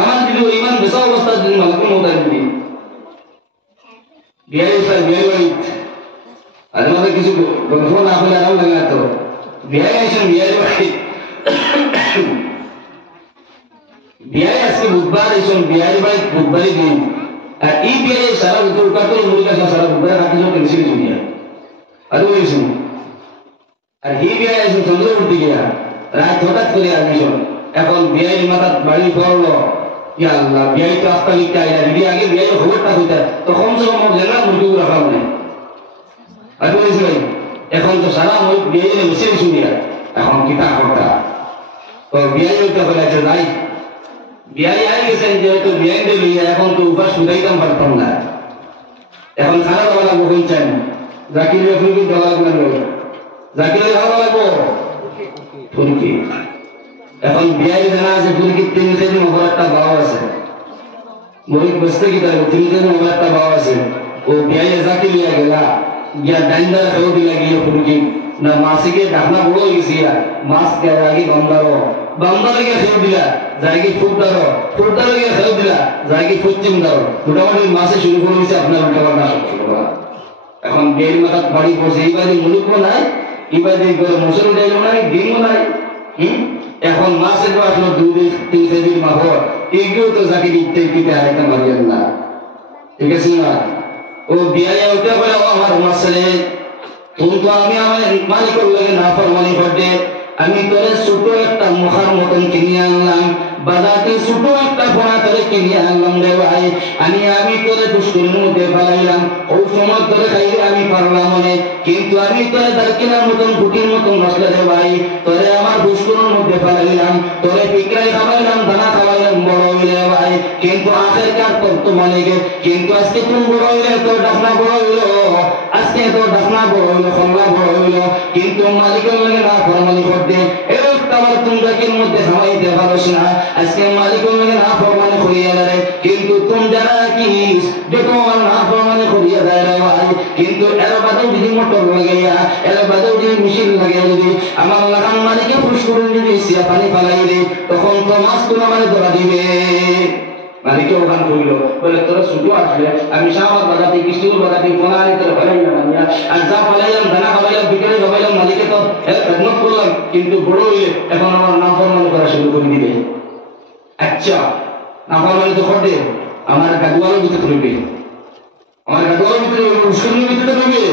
আমার যদি ওই ইমান বেশা অবস্থা যদি মালাকুল মত আইব বিয়াই আর আমাদের কিছু গল্প না হলে আরাম লাগে না তো বিয়াই আইছেন বিয়াই আজকে বুধবার আইছেন বিয়াই ভাই বুধবারই দিন আর এই বিয়াই সারা ভিতর কাটো মুড়ি কাছে সারা বুধবার রাখি যখন কেন্সিল দুনিয়া আর ওইছেন আর এই বিয়াই আইছেন চন্দ্র উঠতে গিয়া রাত হঠাৎ করে আসছেন এখন বিয়াই মাথা বাড়ি পড়লো ইয়া আল্লাহ বিয়াই তো আস্তা লিখতে আইলা যদি আগে বিয়াই খবরটা হইতা তো কম সে কম জেলা মুরগি রাখা মানে আর ওইছে ভাই এখন তো সারা ওই বিয়াই বসে শুনিয়া এখন কিতা করতা তো বিয়াই হইতে বলে আছে যাই বিয়াই আই গেছেন যেহেতু বিয়াই দিয়ে লইয়া এখন তো উপাস শুধাইতাম পারতাম না এখন খানা দেওয়া লাগবো বলছেন জাকিরের ফুলকি দেওয়া লাগবে জাকিরের খাওয়া লাগবো ফুলকি এখন বিয়াই জানা আছে ফুলকি 3 কেজি মোবাইল একটা বাবা আছে মরিক বসতে কি তার 3 কেজি মোবাইল একটা বাবা আছে ও বিয়াই জাকির লিয়া গেলা গিয়া ডাইন্দার খাওয়া দিলা গিয়ে ফুলকি না মাসিকে ডাকনা বড় হয়ে গেছে মাছ কে আগে বান্দারে গিয়ে খাওয়া দিলা জায়গি ফুটদারো গিয়ে খাওয়া দিলা জায়গি ফুটচিম দাও মোটামুটি মাসে শুরু করে দিয়েছে আপনার উল্টাবার না এখন বিয়ের মাথা বাড়ি পড়ছে এইবারে মুলুকও নাই এইবারে মুসলিম যাইল নাই ডিমও নাই এখন মাসের পর আসলো 2-3 কেজির মাহর এগুলো তো যাকে দিতে দিতে আরেকটা মারিয়েন না ঠিক আছে না ও বিয়াইয়া উঠে বলে আমার মাসলে তুমি তো আমি আমার মালিকের লাগে না ফরমানি করতে আমি তোরে ছোট একটা মুখার মতন কিনে আনলাম বাজাতে ছোট একটা ফোনা তোরে কিনে আনলাম রে ভাই আমি তোরে দুষ্কর্মের মধ্যে ফেলাইলাম ওই সময় তোরে খাইলে আমি পারলাম মনে কিন্তু আমি তোরে দারকিনার মতন ফুটির মতন মশলা রে ভাই তোরে আমার দুষ্কর্মের মধ্যে ফেলাইলাম তোরে পিকরাই খাওয়াইলাম দানা খাওয়াইলাম বড় হইলে ভাই কিন্তু আখের কার তোর তো মালিকে কিন্তু আজকে তুমি বড় হইলে তোর ডাকনা বড় হইলো আজকে তোর ডাকনা বড় হইলো খল্লা বড় হইলো কিন্তু মালিকের লাগে না ফরমানি করতে এবার তোমার তুমরাকের মধ্যে খাওয়াইতে পারছ না আজকে মালিকের লাগে না ফরমানি করিয়া দেয় কিন্তু তুমি যারা কিস যে তোমার না ফরমানি করিয়া দেয় রে ভাই কিন্তু এর বাদেও যদি মোটর লাগাইয়া এর বাদেও যদি মেশিন লাগাইয়া যদি আমার লাগান মালিকে ফুস করে যদি সিয়া পানি ফালাই দে তখন তো মাছ তো আমার ধরা দিবে মালিকে ওখান করিল বলে তোরা ছোট আসলে আমি শাহবাগ বাজাতে কৃষ্ণপুর বাজাতে ফলানি তোরা ফেলাইলাম আনিয়া আর যা ফলাইলাম দানা খাওয়াইলাম বিকেলে খাওয়াইলাম মালিকে তো খেদমত করলাম কিন্তু বড় হইলে এখন আমার নাফরমানি করা শুরু করে দিবে আচ্ছা নাফরমানি তো করবে আমার গাদুয়ালের ভিতরে ধরবে আমার গাদুয়ালের ভিতরে উস্কুনের ভিতরে ধরবে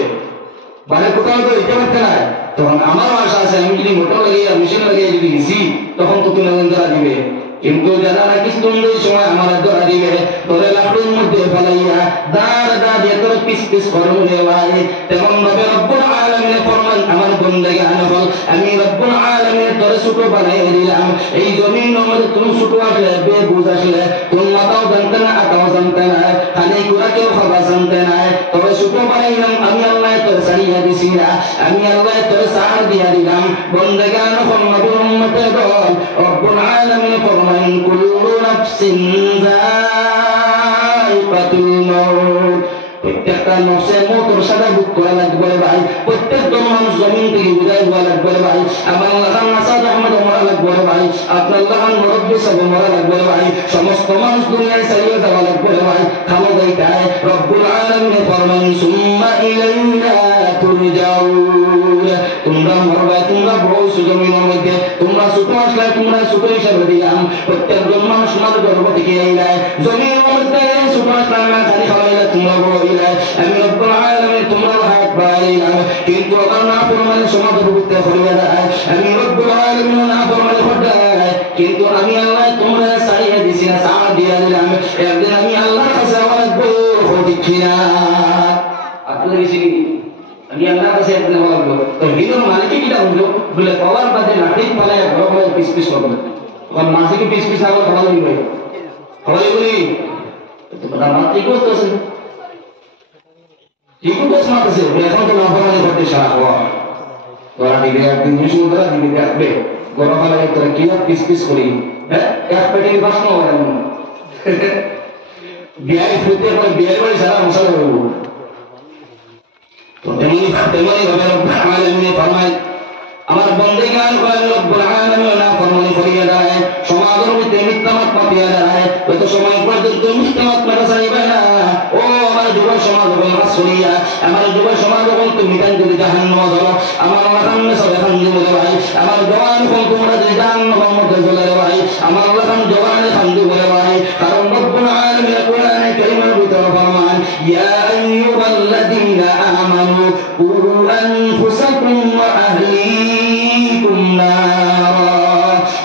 বাড়ির কোথাও তো এটা করতে নাই তখন আমারও আশা আছে আমি যদি মোটর লাগিয়ে মেশিন লাগিয়ে যদি গেছি তখন তো তুমি ধরা দিবে কিন্তু যারা নাকি সুন্দর সময় আমার ধরা দিবে তোরে লাকড়ির মধ্যে ফেলাইয়া দাঁড় দিয়ে তোর পিস পিস করবো রে ভাই তেমন ভাবে রব্বুল আলামিন ফরমান আমার বন্দেগে আনফল আমি রব্বুল আলামিন তোরে ছোট বানাই দিলাম এই জমিন মধ্যে তুমি ছোট আসলে বেবুঝ আসলে তুমি মাথাও জানতে না আটাও জানতে না খালি কুড়াকেও খাওয়া জানতে না তোরে ছোট বানাইলাম আমি আল্লাহ তোর সারিয়া দিছি না আমি আল্লাহ তোর সার দিয়া দিলাম বন্দেগে আনফল নবীর উম্মতের দল রব্বুল আলামিন ফরমান كل نفس ذائقة الموت প্রত্যেকটা নফসের মওতের সাথে ভোগ করা লাগবে ভাই প্রত্যেকটা মানুষ জমিন থেকে বিদায় হওয়া লাগবে ভাই আমার আল্লাহ নাসাদ আহমদ মরা লাগবে ভাই আপনার আল্লাহ মুরব্বি সব মরা লাগবে ভাই সমস্ত মানুষ দুনিয়ায় ছাড়িয়ে যাওয়া লাগবে ভাই খামো দেখায় রব্বুল আলামিন ফরমান সুম্মা ইলাইনা তুরজাউন তোমরা মরবে তোমরা বড় জমিনের মধ্যে তোমরা ছোট আসলে তোমরা ছোট হিসাবে দিলাম প্রত্যেকজন মানুষ তোমাদের গর্ব থেকে আইলে জমিনের মধ্যে ছোট আসলাম না খালি খাওয়াইলে তোমরা বড় হইলে আমি রব্বুল আলামিন তোমরা হাত বাড়াইলাম কিন্তু আমার না ফরমানে সমাজ করতে হবে না আমি রব্বুল আলামিন না ফরমানে করতে কিন্তু আমি আল্লাহ তোমরা সারিয়ে দিছি না সাড় দিয়ে দিলাম একদিন আমি আল্লাহর কাছে আমার বড় ঠিক না আপনাদের কাছে একদিন বলবো তো হিন্দুর মালিক কিটা হলো বলে পাওয়ার বাদে লাঠি পালায় ঘর ঘর পিস পিস করবে তখন মাঝে পিস পিস আবার ভালো হইবে ভালো হইবে তো কথা মাত্রই করতেছে ঠিক আছে মাত্রছে এখন তো নাফরমানি করতে সারা হওয়া ওরা দিলে একদিন মিশু ধরা দিলে দেখবে গরম পালায় তোরা কি পিস পিস করি হ্যাঁ এক পেটে বাস না হয় এমন বিয়ার ফুটে পরে বিয়ার বাড়ি সারা মশলা হইব তো তেমনি ভাবে রব্বুল আলামিন ফরমায় আমার বন্দেগান করেন রব্বুল আলামিন না ফরমানি করিয়া দেয় সমাজের মধ্যে মিথ্যামত মাতিয়া দেয় কত সময় পর্যন্ত মিথ্যামত মারা যাইবে না ও আমার যুব সমাজ এবং রাসূলিয়া আমার যুব সমাজ এবং তুমি কান যদি জাহান্নামে যাও আমার লাখান সব এখন দিব ভাই আমার জওয়ান কোন তোমরা যে জাহান্নামের মধ্যে চলে ভাই আমার লাখান জওয়ান খান দিব ভাই কারণ রব্বুল আলামিন কোরআনে কারীমের ভিতরে ফরমান ইয়া আইয়ুহাল্লাযীনা আমানু qu anfusakum wa ahlikum নারা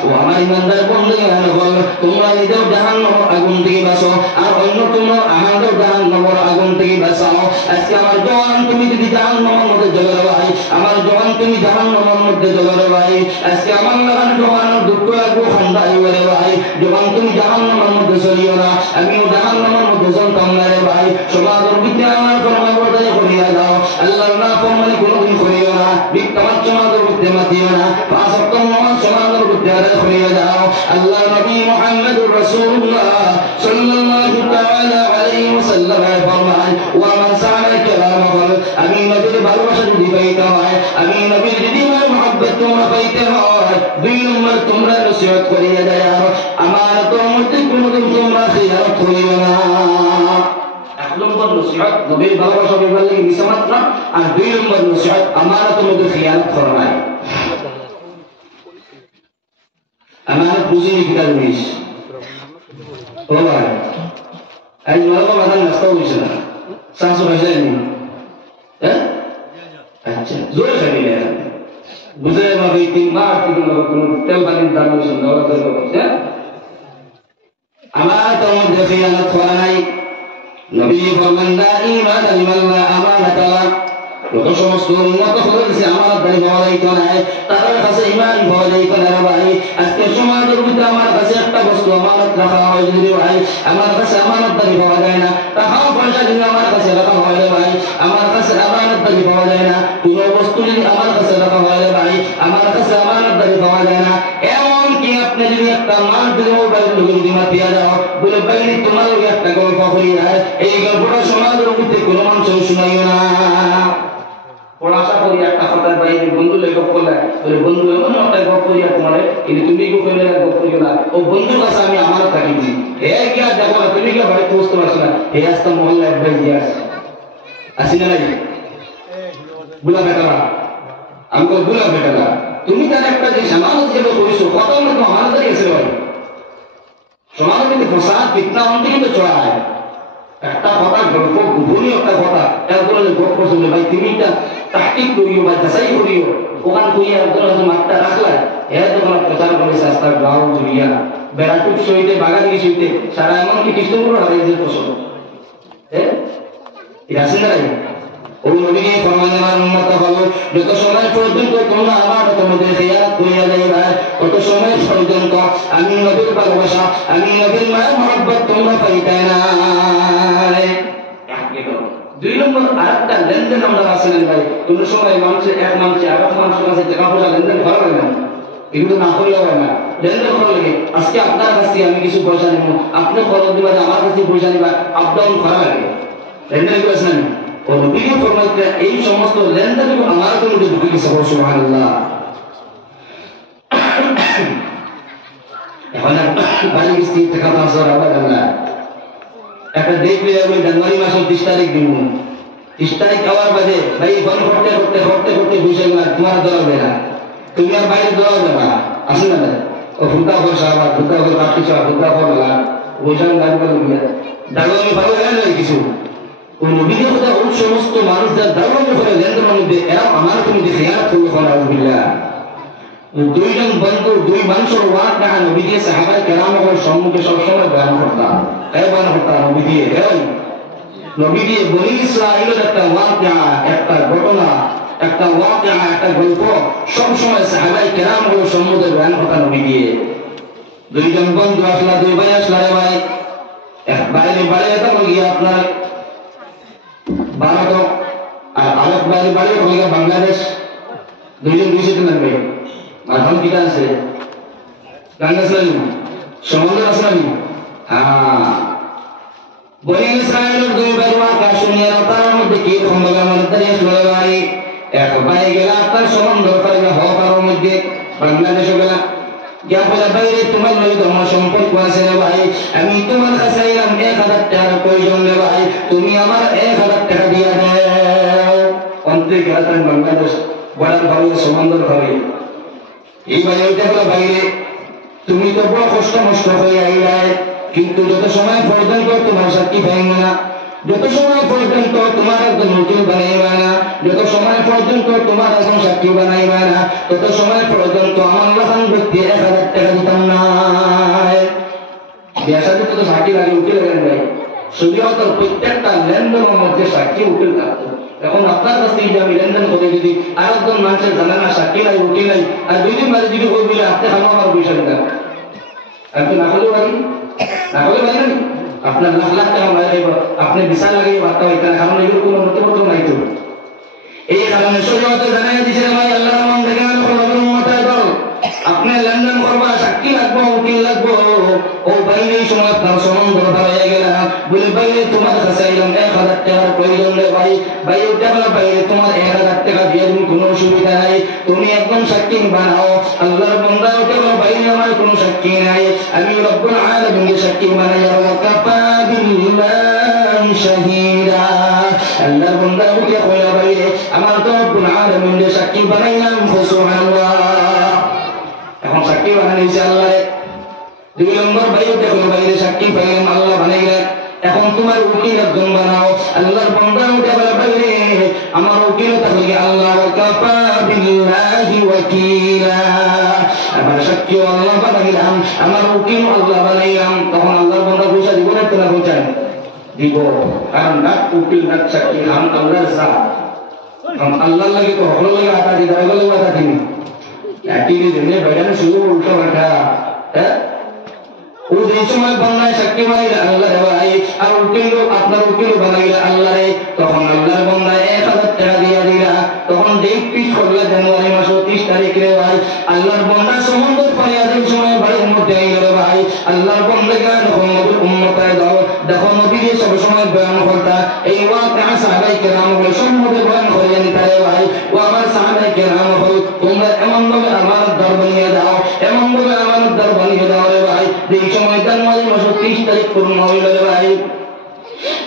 ও আমার ইমানদার বন্ধুগণ বল তোমরা নিজেও জাহান্নামের আগুন থেকে বাঁচো আর অন্য তোমরা আমাদের জাহান্নামের আগুন থেকে বাঁচাও আজকে আমার জওয়ান তুমি যদি জাহান্নামের মধ্যে জ্বলে ভাই আমার জওয়ান তুমি জাহান্নামের মধ্যে জ্বলে ভাই আজকে আমার লাগান জওয়ানের দুঃখ লাগবে খান্দাই বলে ভাই জওয়ান তুমি জাহান্নামের মধ্যে চলিও না আমিও জাহান্নামের মধ্যে চলতাম না রে ভাই সমাজের ভিতরে আমার ফরমান বর্তায় করিয়া দাও আল্লাহর নাফরমানি কোনোদিন করিও না বিকতামাত সমাজের মধ্যে মাতিও না পাঁচ ওয়াক্ত নামাজ সমাজের মধ্যে আদায় করিয়া দাও আল্লাহ নবী মুহাম্মদুর রাসূলুল্লাহ সাল্লাল্লাহু তাআলা আলাইহি ওয়াসাল্লাম ফরমান ওয়া মান সাআলা কালামাহুল আমি নবীর ভালোবাসা যদি পাইতে হয় আমি নবীর যদি মহব্বত তোমরা পাইতে হয় দুই নম্বর তোমরা নসিহত করিয়া দাও আমানতের মধ্যে কোনোদিন তোমরা খিয়ানত করিও না এক নম্বর নসিহত নবীর ভালোবাসা পাইবার লাগি মিসামাত না আর দুই নম্বর নসিহত আমানতের মধ্যে খিয়ানত করা নাই আমানত বুঝিনি কিটা জিনিস ও ভাই এই নরকম আদান নাস্তা হইছে না শাশু হইছে নি হ্যাঁ আচ্ছা জোরে খাইলে বুঝে ভাবে তিন মাস তিন কোন তেল পানির দাম হইছে না ওরা তো হচ্ছে আমানতের মধ্যে খিয়ানত করা নাই নবী ফরমান লা ঈমান লিমান লা আমানাতা লা যত সমস্ত উন্নত হয়েছে আমার দাঁড়ি পাওয়া যাইত না তার কাছে ইমান পাওয়া যাইত না ভাই আজকে সমাজের মধ্যে আমার কাছে একটা বস্তু আমানত রাখা হয় যদি ভাই আমার কাছে আমানত দাঁড়ি পাওয়া যায় না টাকা পয়সা যদি আমার কাছে রাখা হয় রে ভাই আমার কাছে আমানত দাঁড়ি পাওয়া যায় না কোন বস্তু যদি আমার কাছে রাখা হয় রে ভাই আমার কাছে আমানত দাঁড়ি পাওয়া যায় না এমন কি আপনি যদি একটা মাল যদি মোবাইল যদি মাতিয়া যাও বলে বাইরে তোমার একটা গল্প করিয়া এই গল্পটা সমাজের মধ্যে কোনো মানুষ শুনাইও না পড়াশা করি একটা কথার বাইরে বন্ধু লেখক করলে বলে বন্ধু এমন একটা গপ করিয়া তোমার কিন্তু তুমি কি কইলে গপ করিও না ও বন্ধুর কাছে আমি আমার থাকিছি হে কি আর দেখো তুমি কি বাড়ি পৌঁছতে পারছো না হে আস্তা মহল্লা একবার দিয়ে আসি না নাই বুলা বেটারা আমাকে বুলা বেটারা তুমি তার একটা যে সমাজ যেটা করিছো কত লোক আমাদের এসে ভাই সমাজে কিন্তু ফসাদ ফিতনা অনেক কিন্তু চড়ায় একটা কথা গল্প গোপনীয় একটা কথা এরপরে গল্প শুনলে ভাই তুমি এটা তাহকিক করিও বা যাচাই করিও ওখান কইয়া একজন মাঠটা রাখলা এর তোমার প্রচার করে রাস্তার গাঁও জুড়িয়া বেড়াটুক সহিতে বাগানি সহিতে সারা এমনকি কৃষ্ণপুর হারাইছে পছন্দ হ্যাঁ আসেন না ও নবী ফরমান আমার উম্মত হলো যত সময় পর্যন্ত তোমরা আমার তোমাদের খিয়ানত করিয়া যাইবা তত সময় পর্যন্ত আমি নবীর ভালোবাসা আমি নবীর মায়া মহব্বত তোমরা পাইতে না দুই নম্বর আরেকটা লেনদেন আমরা আসলেন ভাই কোন সময় মানুষের এক মানুষের আরেক মানুষের কাছে টাকা পয়সা লেনদেন করা হয় না এগুলো না করলে হয় না লেনদেন করা লাগে আজকে আপনার কাছে আমি কিছু পয়সা নিব আপনি খরচ দিবা আমার কাছে পয়সা নিবা আপ ডাউন করা লাগে লেনদেন করেছেন ও নবী ফরমাইতে এই সমস্ত লেনদেনগুলো আমার জন্য ঢুকে গেছে সুবহানাল্লাহ এখন বাড়ি কিস্তি টাকা পাঁচশো টাকা আল্লাহ একটা দেখলে আমি জানুয়ারি মাসের 30 তারিখ দিব 30 তারিখ খাওয়ার বাদে ভাই ফোন করতে করতে করতে করতে বুঝে না তোমার দরকার দেয় না তুমি আর বাইরে দরকার দেয় না আসে না ও ফুটা করে সাহাবা ফুটা করে কাটি সাহাবা ফুটা করে না বুঝান গাড়ি করে দিয়ে দাঁড়ো আমি ভালো জানি না কিছু ও নবীদের কথা ওই সমস্ত মানুষ যার দাঁড়ো করে লেনদেন মধ্যে এরা আমার তুমি যে খেয়াল করবে আলহামদুলিল্লাহ দুইজন বন্ধু দুই মানুষের ওয়াক না নবী দিয়ে সাহাবায়ে কেরামের সম্মুখে সবসময় বয়ান করতাম বয়ান করতাম নবী দিয়ে বনি ইসরাঈলের একটা ওয়াক একটা ঘটনা একটা ওয়াকিয়া, একটা গল্প সবসময় সাহাবায়ে কেরামগুলো সম্মুখে বয়ান কথা নবী দিয়ে। দুইজন বন্ধু আসলা, দুই ভাই আসলা, রে ভাই এক বাইরে বাড়ি এটা গিয়ে আপনার ভারত আর আরেক বাইরে বাড়ি গিয়ে বাংলাদেশ। দুইজন দুইশো দিন ভাই এখন কিটা আছে গান আছে না সম্বন্ধ আছে না? হ্যাঁ, বনি ইসরায়েলের দুই ভাই ওয়াকা শুনিয়ে তার মধ্যে কি খন্দকার মধ্যে আসলো ভাই। এক ভাই গেল আপনার সম্বন্ধ পাইবে হকার মধ্যে বাংলাদেশে গেলা গিয়া বলে ভাই তোমার লই ধর্ম সম্পর্ক আছে রে ভাই, আমি তোমার কাছে এলাম 1000 টাকার প্রয়োজন রে ভাই, তুমি আমার 1000 টাকা দিয়া দাও। অন্তে গেলেন বাংলাদেশ বলার ভাবে সম্বন্ধ ভাবে এই ভাই ওইটা বলে বাইরে তুমি তো বড় কষ্ট নষ্ট হয়ে আইলাই, কিন্তু যত সময় পর্যন্ত তোমার সাক্ষী পাইবে না, যত সময় পর্যন্ত তোমার একজন নতুন বানাইবে না, যত সময় পর্যন্ত তোমার একজন সাক্ষী বানাইবে না, তত সময় পর্যন্ত আমার লক্ষণ ব্যক্তি 1000 টাকা দিতাম না। ব্যবসা দিতে তো সাক্ষী লাগে, উঠে লাগেন ভাই, শুধুমাত্র প্রত্যেকটা লেনদেনের মধ্যে সাক্ষী উঠে থাকতো। এখন আপনার কাছ থেকে আমি লেনদেন করে যদি আরেকজন মানুষের জানে না সাক্ষী নাই উঠে নাই, আর 2 দিন বাদে যদি ওই বিলে আপনি খাবো আমার পয়সা দিতাম, আপনি না হলে পারি না হলে পারি আপনার লাখ লাখ টাকা মারা যাইব, আপনি বিশাল লাগিয়ে বার্তা হইতে না, কারণ এগুলো কোনো নথিপত্র নাই তো। এই কারণে শরীয়তে জানাই দিয়েছে ভাই আল্লাহর নাম থেকে আপনি লেনদেন করবা, সাক্ষী লাগবো, উকিল লাগবো। ও বাইরে এই সময় আপনার সম্বন্ধ হয়ে গেল বলে বাইরে তোমার কাছে এলাম 1000 টাকার প্রয়োজন রে ভাই, বাইরে উঠে বলা বাইরে তোমার 1000 টাকা দিয়ে তুমি কোনো অসুবিধা নাই, তুমি একদম সাক্ষী বানাও। আল্লাহর বান্দা উঠে বলা বাইরে আমার কোনো সাক্ষী নাই, আমি রব্বুল আলামিনকে সাক্ষী বানাই, ওয়া কাফা বিল্লাহি শাহীদা। আল্লাহর বান্দা উঠে বলা বাইরে আমার তো রব্বুল আলামিনকে সাক্ষী বানাইলাম, সুবহানাল্লাহ। এখন সাক্ষী বানাইছে আল্লাহ। 2 নম্বর ভাই দেখো বাইরে সাক্ষী পাইলেন আল্লাহ বানাইলেন, এখন তোমার উকিল একজন বানাও। আল্লাহর বান্দা উঠে বলে বাইরে আমার উকিল তাহলে আল্লাহ, কাফা বিল্লাহি ওয়াকিলা। আমার সাক্ষী আল্লাহ বানাইলাম, আমার উকিল আল্লাহ বানাইলাম। তখন আল্লাহর বান্দা পয়সা দিব না, তোরা পৌঁছায় দিব, কারণ না উকিল না সাক্ষী নাম আল্লাহর সাথ। আল্লাহর লাগে তো হলো লাগে আটা দিতে হবে, আটা দিবি টিভি জন্য বাইরে শুরু উল্টো পাল্টা। হ্যাঁ, ও যে সময় বন্যায় সাক্ষী বানাইলে আল্লাহ ভাই, আর উকিল আপনার উকিল বানাইলে আল্লাহ রে, তখন আল্লাহর বন্যায় 1000 টাকা দিয়া দিলা। তখন ডেট ফিক্স করলে জানুয়ারি মাস 30 তারিখ রে ভাই, আল্লাহর বন্যা সম্বন্ধ পাইয়া যে সময় বাড়ির মধ্যে আইল রে ভাই, আল্লাহর বন্যা গান নবীর উম্মতায় দাও। দেখো নবী সব সময় বয়ান করতা এই ওয়াকিয়া সাহাবায়ে কেরামগুলো সম্বন্ধে বয়ান করে নিতা রে ভাই। ও আমার সাহাবায়ে কেরাম হল, তোমরা এমন ভাবে আমার দরবার নিয়ে যাও, এমন ভাবে আমার দরবার নিয়ে যাও রে ভাই, এই সময় জানুয়ারি মাস 30 তারিখ পূর্ণ হইল রে ভাই।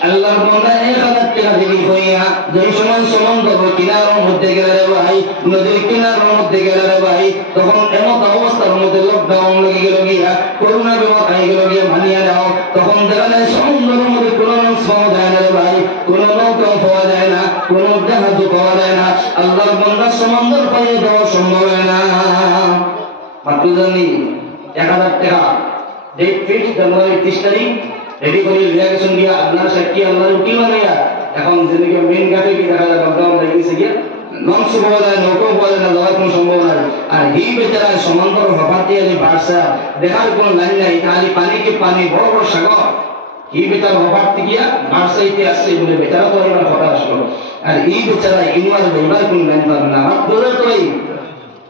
আল্লাহর বান্দা 1000 টাকা দিবি হইয়া যে সময় সম্বন্ধ কিনারের মধ্যে গেল রে ভাই, নদীর কিনারের মধ্যে গেল রে ভাই, তখন এমন অবস্থার মধ্যে লকডাউন লেগে গেল গিয়া, করোনা বিপদ আই গেল গিয়া, মানিয়া নাও। তখন দেখা যায় সমুদ্রের মধ্যে কোনো মাছ পাওয়া যায় না রে ভাই, কোনো নৌকা পাওয়া যায় না, কোনো জাহাজ পাওয়া যায় না। আল্লাহর বান্দা সমুদ্র পাইয়ে দেওয়া সম্ভব হয় না। মাত্র জানি 1000 টাকা ডেট ফিক্স জানুয়ারি 30 তারিখ রেডি করে লিয়া গেছেন গিয়া, আপনার সাক্ষী আল্লাহর উকিল বানাইয়া। এখন যেদিকে মেন ঘাটে কি দেখা যায় লকডাউন লেগে গেছে গিয়া, লঞ্চ পাওয়া যায়, নৌকা পাওয়া যায় না, যাওয়ার কোনো সম্ভব নাই। আর এই বেচারা সমান্তর হপাতে আলি বাড়সা, দেখার কোনো লাইন নাই, খালি পানি কি পানি, বড় বড় সাগর। এই বেচারা হপাতে গিয়া বাড়সাইতে আসছে বলে বেচারা তো এবার হঠাৎ আসলো। আর এই বেচারা ইনওয়ার এবার কোনো লাইন পাবে না, আমার দৌড়ে তোই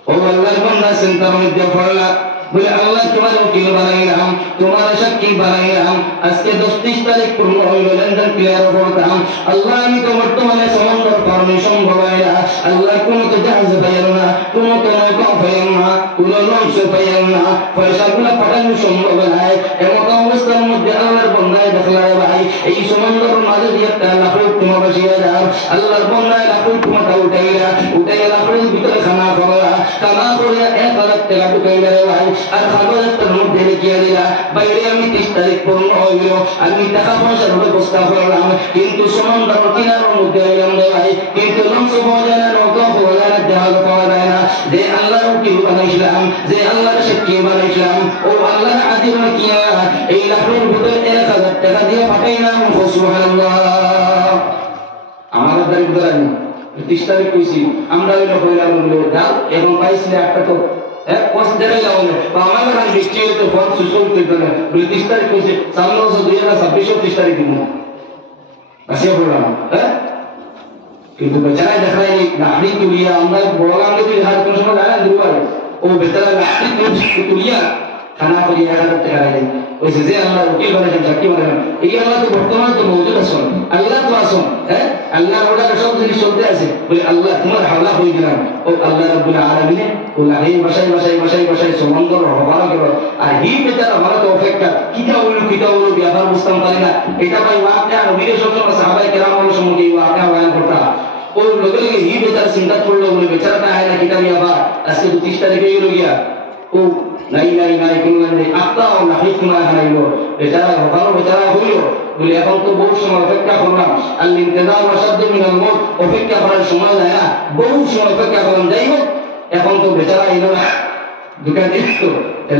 ও আল্লাহর বান্দা চিন্তার মধ্যে পড়লা বলে আল্লাহ তোমার উকিল বানাইলাম, তোমার সাক্ষী বানাইলাম। আজকে 30 তারিখ পূর্ণ হইল, লেনদেন ক্লিয়ার করতাম। আল্লাহ আমি তো বর্তমানে সমন্দর কারণে সম্ভব হয় না। আল্লাহ কোনো তো জাহাজ পাইল না, কোনো তো নৌকা পাইল না, কোনো লঞ্চ পাইল না, পয়সাগুলো পাঠানো সম্ভব নাই। এমন অবস্থার মধ্যে আল্লাহর বন্ধায় দেখলাম ভাই, এই সমন্দর মাঝে দিয়ে একটা লাখের তোমার বসিয়ে যাও। আল্লাহর বন্ধায় লাখের তোমাটা উঠাইলা, উঠাইয়া লাখের ভিতরে খানা করলা, খানা করিয়া 1000 টাকা ঢুকাইলা রে ভাই। আর খাবারের মধ্যে রেখে দিলা, বাইরে আমি 30 তারিখ পূর্ণ হইল, আমি টাকা পয়সার ব্যবস্থা করলাম, কিন্তু সমুদ্র কিনারের মধ্যে হইলাম রে ভাই, কিন্তু লঞ্চ পাওয়া যায় না, নৌকা পাওয়া যায় না, জাহাজ পাওয়া যায় না। যে আল্লাহর উকিল বানাইছিলাম, যে আল্লাহর সাক্ষী বানাইছিলাম, ও আল্লাহর আদিম কিয়া এই লাখের ভিতরে 1000 টাকা দিয়ে পাঠাইলাম, সুবহানাল্লাহ। আমার দাঁড়িয়ে 30 তারিখ কইছি আমরা হইলো কইলাম দাও এবং পাইছি না একটা তো এক কষ্ট দেখাই যাও না বা আমার কাছে বৃষ্টি হইতো ফোন সুসল করতে না 30 তারিখ কইছি সামনে 2026 30 তারিখ দিন আসিয়া বললাম হ্যাঁ কিন্তু বেচারা দেখাই নাহরি তুলিয়া আমরা বড় গামলে তুই হাত কোন সময় না দুবার ও বেচারা নাহরি তুলিয়া খানা করিয়া 1000 টাকা দেয় ওই যে আল্লাহ উকিল বানাইছেন সাক্ষী বানাইছেন এই আল্লাহ তো বর্তমানে তো মৌজুদ আছেন আল্লাহ তো আছেন হ্যাঁ আল্লাহ ওটা সব জিনিস চলতে আছে বলে আল্লাহ তোমার হাওলা হয়ে দিলাম ও আল্লাহ রাব্বুল আলামিন ও লাহি বাসাই সমন্দর হওয়া গেল আর হি বেচারা ভালো তো অপেক্ষা কিটা হইলো ব্যাপার বুঝতাম পারি না এটা ভাই ওয়াকিয়া নবীর সবসময় সাহাবায়ে কেরামের সম্মুখে এই ওয়াকিয়া বয়ান করতা ও লগে লগে হি বেচারা চিন্তা করলো বলে বেচারাটা আয় না কিটা নিয়া বা আজকে 30 তারিখে হইলো গিয়া ও নাই কোন নাই আত্মা না হিকমা হারাইলো বেচারা ভালো বেচারা হইলো বলে এখন তো বহু সময় অপেক্ষা করলাম আল ইন্তেজার ওয়াসাদ মিনাল মউত অপেক্ষা করার সময় নাই না বহু সময় অপেক্ষা করলাম যাই হোক এখন তো বেচারা এলো না দোকান দেখতো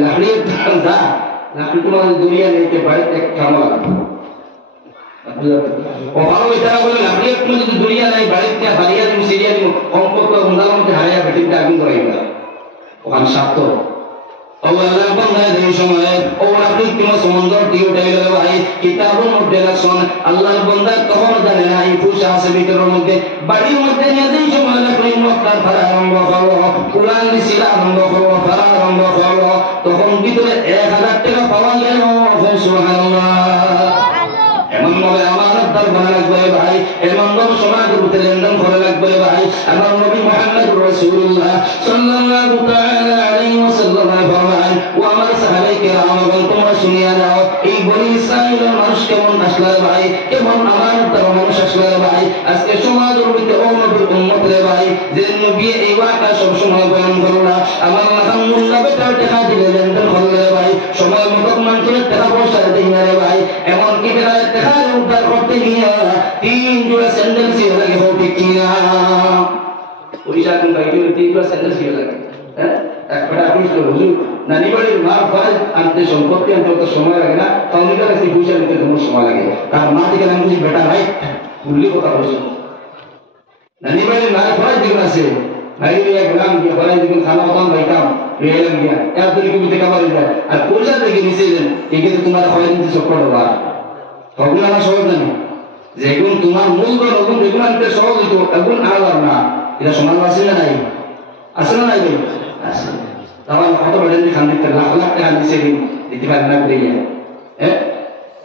লাকড়ির দোকান যা লাকড়ি তোমার দুনিয়া নিতে বাড়িতে এক কামলা ও ভালো বেচারা বলে লাকড়ির তুমি যদি দুনিয়া নাই বাড়িতে বাড়িয়া তুমি সিরিয়া তুমি কমপক্ষ উন্দালমকে হারাইয়া বেটিতে আগুন ধরাইবা ওখানে সাপ্ত আল্লাহ বান্দা এই সময় ও রাখি তোমার সমন্দর দিও ডাইলো ভাই কিতাবের মধ্যে রাখছেন আল্লাহর বান্দা তখন জানে না এই পুরুষ আছে ভিতরের মধ্যে বাড়ির মধ্যে নিয়ে এই সময় রাখি মক্কার ফারা আরম্ভ করলো কুরআন সিরা আরম্ভ করলো ফারা আরম্ভ করলো তখন ভিতরে 1000 টাকা পাওয়া গেল সুবহানাল্লাহ এমন ভাবে আমানত দরবার লাগবে ভাই এমন ভাবে সমাজের ভিতরে লেনদেন করা লাগবে ভাই আমার নবী মুহাম্মদ রাসূলুল্লাহ সাল্লাল্লাহু তাআলা আলাইহি ওয়াসাল্লাম ফরমান ও আমার সাহাবায়ে কেরামগণ তোমরা শুনিয়া নাও এই বনি ইসরাঈলের মানুষ কেমন আসলে ভাই কেমন আমানত দরবার মানুষ আসলে ভাই আজকে সমাজের ভিতরে ও নবীর উম্মত রে ভাই যে নবী এই ওয়াকা সব সময় বয়ান করলা আমার আলহামদুলিল্লাহ বেটার টাকা দিলে লেনদেন করলে ভাই সময় মতো মানুষের টাকা পয়সা দেই না রে ভাই এমন কি টাকা উদ্ধার করতে গিয়া 3 জোড়া স্যান্ডেল ছিল লাগে হবে কিনা ওইটা কোন বাইরে 3 জোড়া স্যান্ডেল ছিল লাগে হ্যাঁ একটা আপনি তো হুজুর নানি বাড়ির মার ফরজ আনতে সম্পত্তি আনতে তো সময় লাগে না তাহলে কাছে পয়সা দিতে তোমার সময় লাগে কারণ মা থেকে আমি বুঝি বেটা ভাই ভুললি কথা বলছো নানি বাড়ির মার ফরজ দিন আছে ভাই এক গ্রাম কি ফরজ দিন খানা পান বাইতাম রেলম গিয়া এত দিন কি কামার যায় আর পয়সা থেকে নিচে দেন একে তো তোমার হয় দিতে চক্কর হবা তখন আমার সহজ জানি যে এখন তোমার মূলধন এখন যেগুলো আনতে সহজ হইতো এখন আলাদা না এটা সমাজ আছে না নাই আছে না নাই আছে তাহলে কত বেড়ে খান দিতে লাখ লাখ টাকা নিচে দিতে পারেন না দিয়ে হ্যাঁ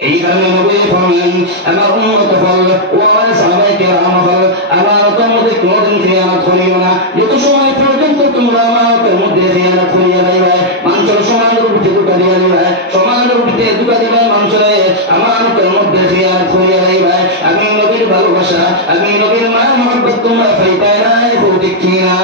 এই কারণে নবী ফরমান আমার উম্মত ফল ও আমার সাহাবায়ে কেরাম ফল আমার তোমাদের কোনদিন খিয়ানত করিও না যত সময় পর্যন্ত তোমরা আমাদের মধ্যে খিয়ানত করিয়া যাইবে মানুষের সমাজের উপরে দুটা দিয়া দিবে সমাজের উপরে দুটা দিবে মানুষের আমাদের মধ্যে খিয়ানত করিয়া যাইবে আমি নবীর ভালোবাসা আমি নবীর মায়া মহব্বত তোমরা পাইবে না ঠিক কিনা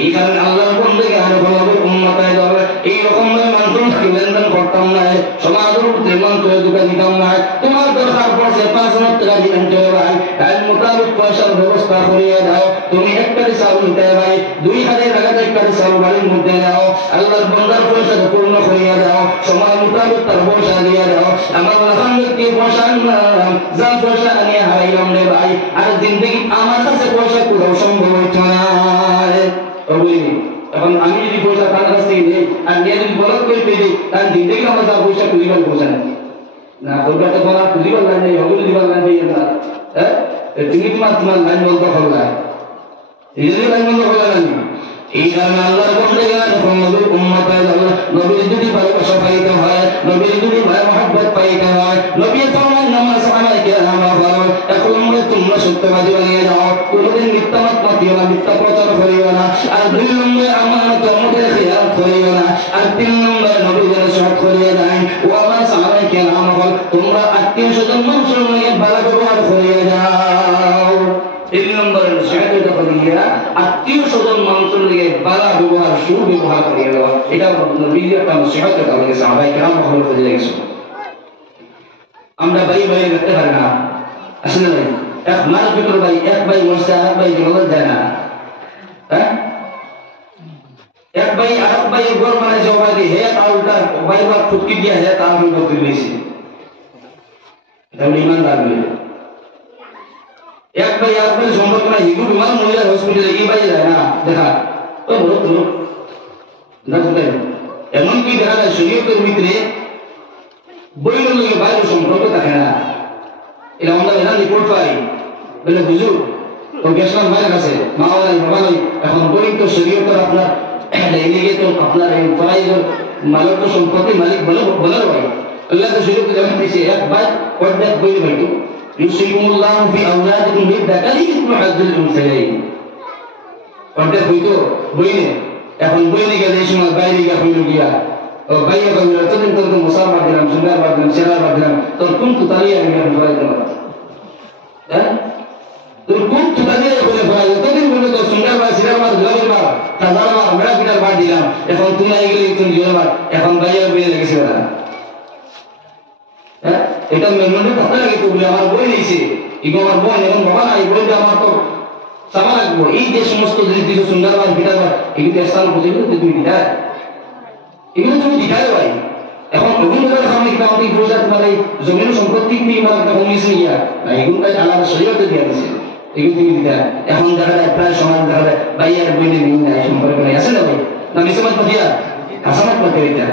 এই কারণে আল্লাহর বন্দেগী আর নবীর উম্মতের দরবার এই রকম ভাবে মানুষকে লেনদেন করতাম না সমাজের উপরে মানুষের দুটা দিতাম না তোমার দরকার পড়ছে 5,000 টাকা দিবেন চলে ভাই তাই মোতাবেক পয়সার ব্যবস্থা করিয়ে দাও তুমি একটা চাল নিতে ভাই 2,000 টাকা একটা চাল বাড়ির মধ্যে দাও আল্লাহর বন্দার পয়সা পূর্ণ করিয়ে দাও সময় মোতাবেক তার পয়সা দিয়ে দাও আমার আলহামদুলিল্লাহ পয়সা আনলাম যা পয়সা নিয়ে হারাইলাম রে ভাই আর জিন্দগি আমার কাছে পয়সা কোথাও সম্ভব হইতো না এখন আমি যদি পয়সা তার কাছ থেকে নেই আর নিয়ে যদি বলক করে পেয়ে দিই তার জিন্দগি আমার যা পয়সা খুঁজিবার পয়সা নেই না তোর কাছে বলা খুঁজিবার লাইন নেই হগুলো দিবার লাইন নেই না হ্যাঁ তুমি তোমার লাইন বন্ধ করলা এই জন্য লাইন বন্ধ করলা না এই কারণে আল্লাহর বন্দেগী যখন নবীর উম্মত নবীর যদি ভালোবাসা পাইতে হয় নবীর যদি মায়া মহব্বত পাইতে হয় নবী ফরমান নামাজ সাহাবায়ে কেরাম ফরমান এক নম্বরে তোমরা সত্যবাদী বানিয়ে দাও কোনদিন মিথ্যা মত মাতিও না মিথ্যা প্রচার করিও না আর 2 নম্বরে আমানত মধ্যে খিয়ানত করিও না আর 3 নম্বরে নবীর সাথ করিয়ে দেন ও আমার সাহাবায়ে কেরাম ফল তোমরা আত্মীয় স্বজন মানুষের সঙ্গে ভালো ব্যবহার করিয়ে যাও 3 নম্বরের নসিহত করিয়া আত্মীয় স্বজন মানুষের সঙ্গে ভালো ব্যবহার সুব্যবহার করিয়ে দাও এটা নবীর একটা নসিহত আমাদের সাহাবায়ে কেরাম ফল করে গেছে আমরা ভাই ভাই রাখতে পারি না আসলে ভাই এক মাস ভিতর ভাই এক ভাই মরছে আর ভাই জঙ্গল যায় না হ্যাঁ এক ভাই আর ভাই ঘর বানাইছে ওভাবে দিয়ে হে তার উল্টা ভাই বা ফুটকি দিয়া হে তার উল্টা করে দিয়েছে এটা ইমানদার বলে এক ভাই আর ভাই সম্পর্ক না হিগু বিমান মহিলা হসপিটালে কি ভাই যায় না দেখা তো বলো তো না বুঝলেন এমন কি দেখা যায় শরীয়তের ভিতরে বইয়ের লগে বাইরের সম্পর্ক থাকে না এটা আমরা এটা রিপোর্ট পাই বলে হুজুর তো গেছিলাম ভাইয়ের কাছে মা নাই বাবা নাই এখন বই তো শরীয়তের আপনার এদিকে তো আপনার এই ফরাইজের মালিক তো সম্পত্তি মালিক বলার ভাই আল্লাহ তো শরীয়তে যেমন দিয়েছে এক ভাই কয়েক বই ভাই ইউসিকুমুল্লাহু ফি আওলাদিকুম বিযাকারি মিসলু হাজ্জিল উনসায়াইন কয়েক বই তো বই নেই এখন বই নিয়ে গেলে এই সময় বাইরে গিয়া হইল গিয়া ও বাইরে হইল তখন তো মুসাফা দিলাম সুন্দরবাদ দিলাম সেরাবাদ দিলাম তোর কোন তো তালিয়া আমি ফরাই দিলাম হ্যাঁ তোর কোন তো তালিয়া বলে ফরাই তখন বলে তো সুন্দরবাদ সেরাবাদ দিলাম তাজারবাদ মেরা পিটার বাদ দিলাম এখন তুমি আই গেলে তুমি জোরবাদ এখন বাইরে বই লেগেছে না হ্যাঁ এটা মেমোরি কথা লাগে তো বলে আমার বই নিয়েছে ইগো আমার বোন এবং বাবা না এই বইটা আমার তো সামা লাগবো এই যে সমস্ত জিনিস দিকে সুন্দরবাদ পিটারবাদ এগুলো স্থান বুঝে তুমি দিদার এগুলো তুমি দিদার ভাই এখন অভিনয়ের সামনে কিনা অনেক বোঝা তোমার এই জমির সম্পত্তি কি মানে একটা কমিয়েছে ইয়া না এগুলো কাজ আলাদা শরীয়তে দিয়ে দিয়েছে এগুলো তুমি দিদার এখন দেখা যায় প্রায় সমাজ দেখা যায় ভাই আর বইনে নেই না সম্পর্ক নেই আছে না ভাই না মিসমাত পাঠিয়া আসামাত পাঠিয়ে এটা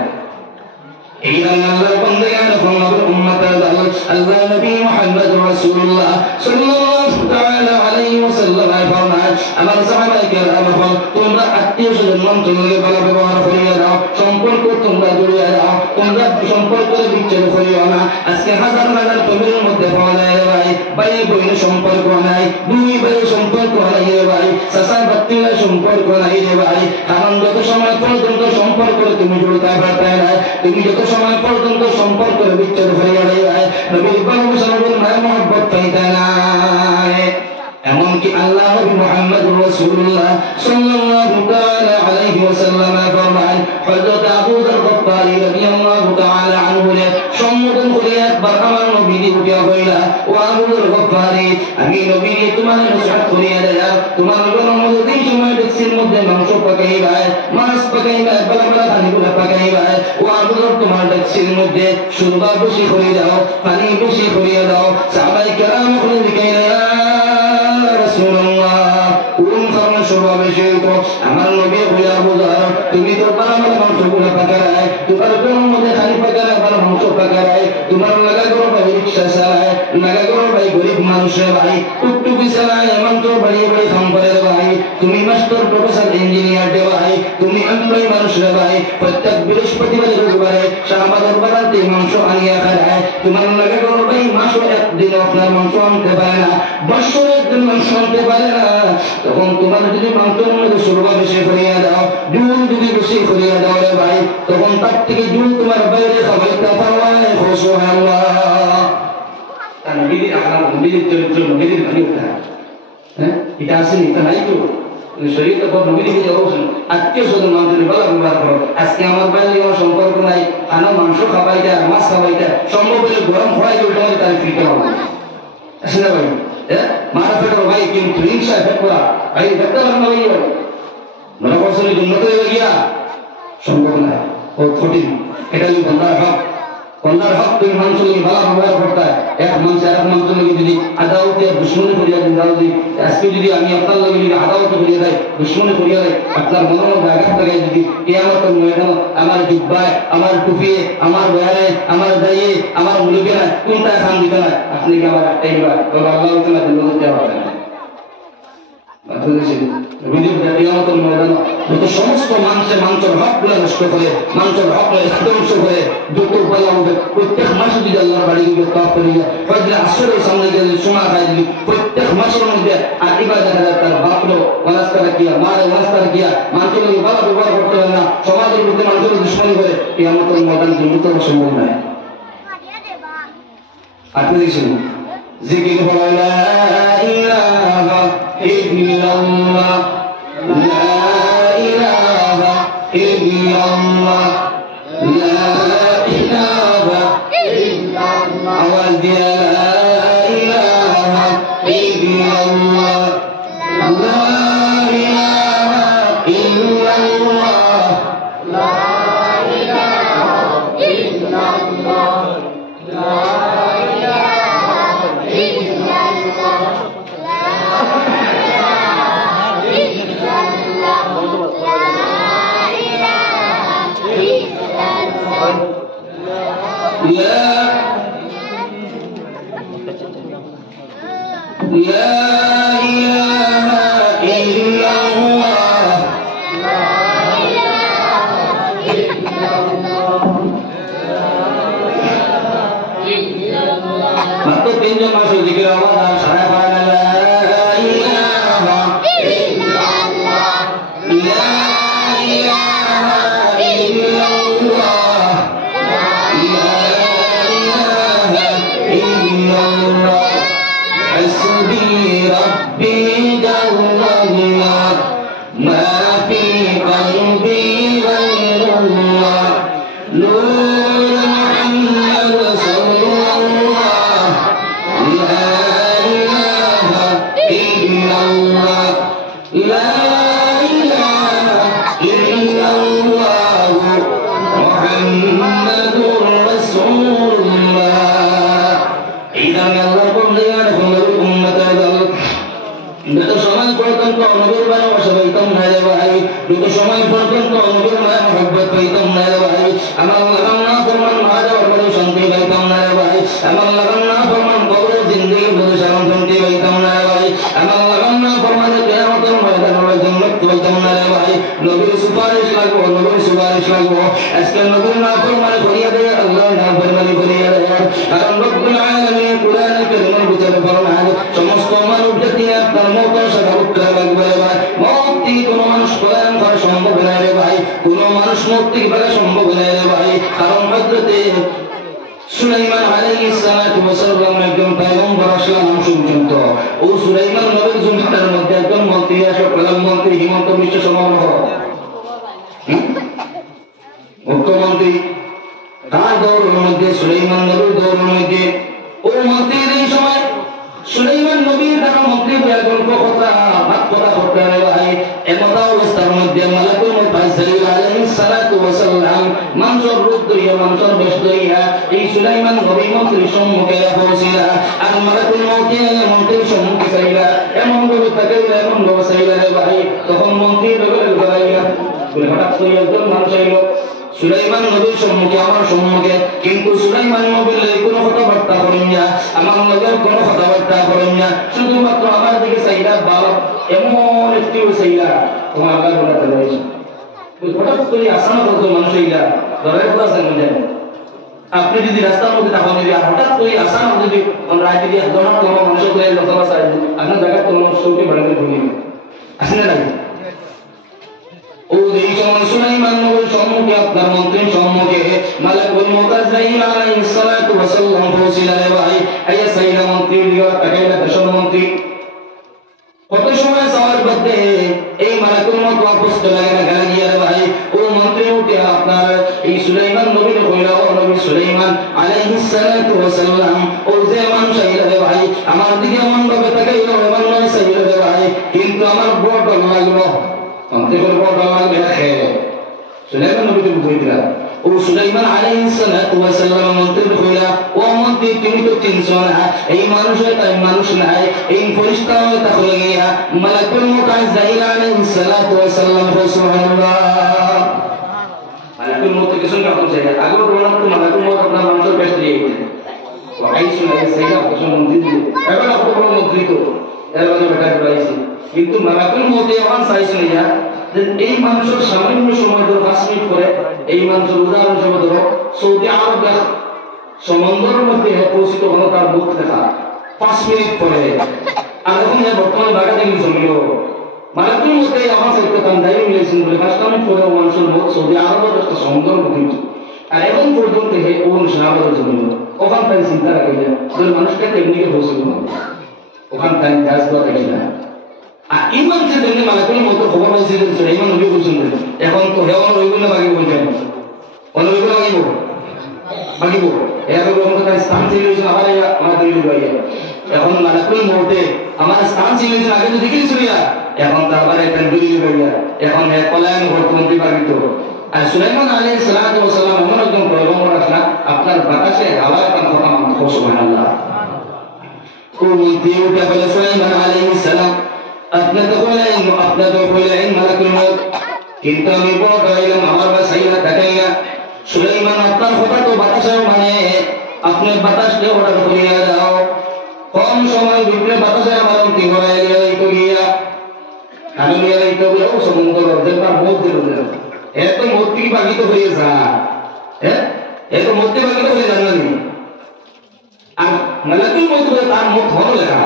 এই আল্লাহর বান্দাগান ফরমাবে উম্মতের দল আল্লাহ নবী মুহাম্মদ রাসূলুল্লাহ সাল্লাল্লাহু তাআলা আলাইহি ওয়াসাল্লাম ফরমায় আমার সাহাবায়ে কেরাম হল তোমরা আত্মীয়স্বজন মন্ত্রণালয়ে ভালো ব্যবহার করিয়া দাও সম্পর্ক তোমরা জড়িয়ে দাও তোমরা সম্পর্কের বিচ্ছেদ করিও না আজকে হাজার হাজার কবিরের মধ্যে পাওয়া যায় ভাই ভাই বোনের সম্পর্ক নাই দুই ভাইয়ের সম্পর্ক নাই রে ভাই চাচা বাত্তির সম্পর্ক নাই রে ভাই কারণ যত সময় পর্যন্ত সম্পর্ক তুমি জড়িয়ে পারতে না তুমি যত সময় পর্যন্ত সম্পর্কের বিচ্ছেদ হয়ে যায় নবীর ভালোবাসা নবীর মায়ের মহব্বত পাইতে নাই এমনকি আল্লাহ নবী মুহাম্মদ রাসূলুল্লাহ সাল্লাল্লাহু তাআলা আলাইহি ওয়াসাল্লাম ফরমান হযরত আবু যর গফফারি রাদিয়াল্লাহু তাআলা আনহু সম্মুখীন করে একবার আমার নবীকে উঠিয়া কইলা ও আবু যর গফফারি আমি নবীকে তোমার নসিহত করিয়া দেয়া তোমার জন্য যেই সময় দেখছির মধ্যে মাংস পাকাইবা মাছ পাকাইবা বলা বলা পানিগুলো পাকাইবা ও আবু যর তোমার দেখছির মধ্যে সুরবা বেশি করে দাও পানি বেশি করিয়া দাও সাহাবায়ে কেরাম বলে দিকেলা আমার নবী বলে আবু যর তুমি তো বারবার মাংসগুলো পাকারায় তোমার মধ্যে খালি পাকারায় আবার মাংস পাকারায় তোমার লাগা করো ভাই রিক্সা চালায় লাগা করো ভাই গরিব মানুষের ভাই টুকটুকি চালায় এমন তো বাড়ি বাড়ি কাম করে ভাই তুমি মাস্টার প্রফেসর ইঞ্জিনিয়ার দে ভাই তুমি এমপ্লয়ি মানুষের ভাই প্রত্যেক বৃহস্পতিবার রবিবারে শাহবাজার বাজারে মাংস আনিয়া খায় তোমার লাগা করো ভাই মাসও একদিন আপনার মাংস আনতে পারে না বছরে একদিন মাংস আনতে পারে না তখন তোমার যদি মাংসের মধ্যে সুরবা বেশি করিয়া দাও জুল যদি বেশি করিয়া দাও রে ভাই তখন তার থেকে জুল তোমার বাইরে খাবাইতে পারবে সুবহানাল্লাহ তার নবীর আখলাক নবীর চরিত্র নবীর ভালোবাসা হ্যাঁ এটা আসেনি এটা নাই তো শরীর তো নবীর দিকে অবশ্যই আত্মীয়স্বজন মানুষের ভালো ব্যবহার করো আজকে আমার বাইরে আমার সম্পর্ক নাই আনা মাংস খাবাইটা মাছ খাবাইটা সম্ভব হলে গরম খোয়াই উল্টো তার ফিরতে হবে আসে না ভাই মারা ফেটার ভাই কিন্তু হিংসা এফেক্ট করা ভাই দেখতে পারেন না ভাই মনে করছেন উন্নত হয়ে গিয়া সম্ভব না ও কঠিন এটা যদি বন্দার হক তুমি মানুষ ভালো ব্যবহার করতে এক মানুষ আর এক মানুষের লগে যদি আদাওতে দুশ্মনী করিয়া দিন যদি আজকে যদি আমি আপনার লগে যদি আদাওতে করিয়া দেয় দুশ্মনী করিয়া দেয় আপনার মনের মধ্যে আঘাত লাগাই যদি কিয়ামত ময়দানে আমার জুব্বায় আমার টুপিয়ে আমার বয়ানে আমার দায়ে আমার মুলুকেরা কোনটা খান দিতে না আপনি কি আমার একটাই বা তবে আল্লাহ তাআলা দিল দেওয়া হবে না যত সমস্ত মানুষের মানুষের হকগুলো নষ্ট করে মানুষের হক ধ্বংস করে যত বলা হবে প্রত্যেক মাসে যদি আল্লাহর বাড়ি গিয়ে তওয়াফ করিয়া কয়েকদিন আসরের সামনে গেলে সময় খাই দিবি প্রত্যেক মাসের মধ্যে আকিবা দেখা যায় তার বাপলো ওয়াজ করা কিয়া মারে ওয়াজ করা কিয়া মানুষের লোক ভালো ব্যবহার করতে হবে না সমাজের মধ্যে মানুষের দুশ্মনী করে কিয়ামতের ময়দান জীবিত সম্ভব নয় আপনি দেখছেন জিকির হলো লা ইলাহা ইল্লাল্লাহ লা ইলাহা ইল্লাল্লাহ লা ইলাহা ইল্লাল্লাহ আওয়াজ দিয়া লা ইলাহা ইল্লাল্লাহ লা ইলাহা ইল্লাল্লাহ লা ইলাহা ইল্লাল্লাহ লা ইলাহা ইল্লাল্লাহ لا إله إلا الله মাত্র তিনজন মানুষের জিকির আওয়াজ আর সারা পাড়া লা ইলাহা ইল্লাল্লাহ লা ইলাহা ইল্লাল্লাহ লা ইলাহা ইল্লাল্লাহ হাসবি রাব্বি জাল্লাল্লাহ মা ফি কলবি গায়রুল্লাহ নূর মুহাম্মদ সাল্লাল্লাহ লা ইলাহা ইল্লাল্লাহ লা ইলাহা ইল্লাল্লাহ মুহাম্মাদুর রাসূলুল্লাহ। এই দামে আল্লাহর বন্দেগান হলো উম্মতের দল। যত সময় পর্যন্ত নবীর ভালোবাসা পাইতাম না রে ভাই, যত সময় পর্যন্ত নবীর মায়া মহব্বত পাইতাম না রে ভাই, আমার লাগাম না ফরমান মাহাজার বলে শান্তি পাইতাম না রে ভাই, আমার লাগাম না ফরমান কবরের জিন্দেগি বলে শান্তি পাইতাম না রে ভাই, আমার লাগাম না ফরমানের কিয়ামতের ময়দানে জান্নাত পাইতাম না রে ভাই। নবীর সুপারিশ লাগবো, নবীর সুপারিশ লাগবো। আজকে নবীর না ফরমানে করিয়া দেয়, আল্লাহর না ফরমানে করিয়া দেয়। কারণ রব্বুল আলামিন কুরআনে কারীমের ভিতরে ফরমান সমস্ত মানব জাতি আপনার মত সাদা উত্তর লাগবে রে ভাই। মুক্তি কোনো মানুষ প্রদান করা সম্ভব নয় রে ভাই, কোনো মানুষ মুক্তি করা সম্ভব নয় রে ভাই। কারণ হযরতে সুলাইমান আলাইহিস সালাতু ওয়াস সালাম একজন পয়গম্বর আসলাম শুনছেন তো, ও সুলাইমান নবীর জমিটার মধ্যে একজন মন্ত্রী আসে, প্রধানমন্ত্রী হিমন্ত বিশ্ব সমারোহ মুখ্যমন্ত্রী তার দৌড়ের মধ্যে সুলাইমান নবীর দৌড়ের মধ্যে ও মন্ত্রীর এই সময় সুলাইমান নবীর দ্বারা মন্ত্রী হয়ে গল্প কথা ভাত কথা করতে রে ভাই। এমতা অবস্থার মধ্যে মালাকুল মউত আলাইহিস সালাতু ওয়াস সালাম মানুষের রূপ ধরিয়া মানুষের বেশ ধরিয়া এই সুলাইমান নবী মন্ত্রীর সম্মুখে পৌঁছিলা। আর মালাকুল মউত মন্ত্রীর সম্মুখে চাইলা, এমন ভাবে তাকাইলা, এমন ভাবে চাইলা রে ভাই। তখন মন্ত্রী বলে গলাইলা হঠাৎ করে একজন মানুষ আইলো সুলাইমান নবীর সম্মুখে, আমার সম্মুখে, কিন্তু সুলাইমান নবীর কোনো কথাবার্তা করেন না, আমার নবীর কোনো কথাবার্তা করেন না, শুধুমাত্র আমার দিকে চাইলা বাবা এমন একটি চাইলা তোমার আবার বলা চলেছে। হঠাৎ করে আসানো করতো মানুষ এইলা ধরার কথা আছে মনে আপনি যদি রাস্তার মধ্যে তখন যদি হঠাৎ করে আসানো যদি রায় যদি ধরা তোমার মানুষের করে কথা চাই আপনার জায়গা তোমার সৌকে বাড়াতে ভুলি আসলে না। ও এই সময় সুলাইমান নবীর সম্মুখে আপনার মন্ত্রীর সম্মুখে মালাকুল মউত আলাইহিস সালাতু ওয়াস সালাম পৌঁছিলা রে ভাই। আইয়া সাইলা মন্ত্রী দিও তাকাইলা দেশের মন্ত্রী কত সময় যাওয়ার মধ্যে এই মালাকুল মউত ওয়াপস চলে গেল গিয়া রে ভাই। ও মন্ত্রী উঠে আপনার এই সুলাইমান নবীর কইলা, ও নবী সুলাইমান আলাইহিস সালাতু ওয়াস সালাম ও যে মানুষ আইলা রে ভাই আমার দিকে এমন ভাবে তাকাইলো, এমন নয় সাইলা রে ভাই, কিন্তু আমার বড় ডর লাগলো। মন্ত্রী বলে বড় ডর লাগবে খেয়ে সুলাইমান নবীকে বুঝাইলা। ও সুলাইমান আলাইহিস সালাতু ওয়াস সালাম মন্ত্রী কইলা, ও মন্ত্রী তুমি তো চিনছো না এই মানুষের তাই মানুষ নাই, এই ফেরেশতা হইতা হয়ে গিয়া মালাকুল মউত আলাইহিস সালাতু ওয়াস সালাম সুবহানাল্লাহ। মালাকুল মউত কে সঙ্গে আপন চাই আগে বললাম তো মালাকুল মউত আপনার মানুষের বেশ দিয়ে গেছে ওয়াইসু আলাইহিস সালাম কোন মন্ত্রী এবার আপনি কোন মন্ত্রী তো এর মানে বেটা করাইছে, কিন্তু মালাকুল মউত এমন চাইছে না যে এই মানুষের সামান্য সময় ধরে 5 মিনিট করে এই মানুষের উদাহরণ হিসেবে ধরো সৌদি আরব সমুদ্রের মধ্যে পৌঁছিত হলো তার মুখ দেখা 5 মিনিট পরে। আর এখন বর্তমানে বাগানে জমিল মালাকুল মউত আমার সাথে তার দায়ী মিলেছেন বলে 5 মিনিট পরে মানুষের মুখ সৌদি আরবের একটা সমুদ্রের মধ্যে। আর এখন পর্যন্ত ও সাহাবাদের জমিল ওখান থেকে চিন্তা রাখে যে মানুষটা কেমনিকে পৌঁছবে ওখান থেকে গাছ দেওয়া দেখি না। আর ইমান যে দেখলে মালাকুল মউত খবর পাইছে যে সুলাইমান নবী বলছেন এখন তো হেওয়ার রইগুলো বাকি বলছেন অনবিগুলো বাকিব এখন তার স্থান ছিল আবার আমার তৈরি হয়ে এখন মালাকুল মউতে আমার স্থান ছিল আগে তো দেখেই শুনিয়া এখন তো আবার একটা দলিল হইয়া এখন পলায়ন ঘটতে পারিত। আর সুলাইমান আলাইহিস সালাতু ওয়াস সালাম এমন একজন পয়গম্বর আসলা আপনার বাতাসে হাওয়া একটা কথা মানতো সুবহানাল্লাহ। কোন দিয়ে উঠে বলে সুলাইমান আলাইহিস সালাম আপনি তো বললেন মালাকুল মউত, কিন্তু আমি বড় হইলাম আমার বাসাইলা দেখাইয়া সুলাইমান আপনার কথা তো বাতাসেও মানে আপনি বাতাসকে অর্ডার করিয়া দাও, কম সময় ভিতরে বাতাসে এত মূর্তি বাগিত হয়ে যায়, হ্যাঁ এত মূর্তি বাগিত হয়ে যায় না। আর মালাকুল মউত বলে তার মুখ হলো লেখা,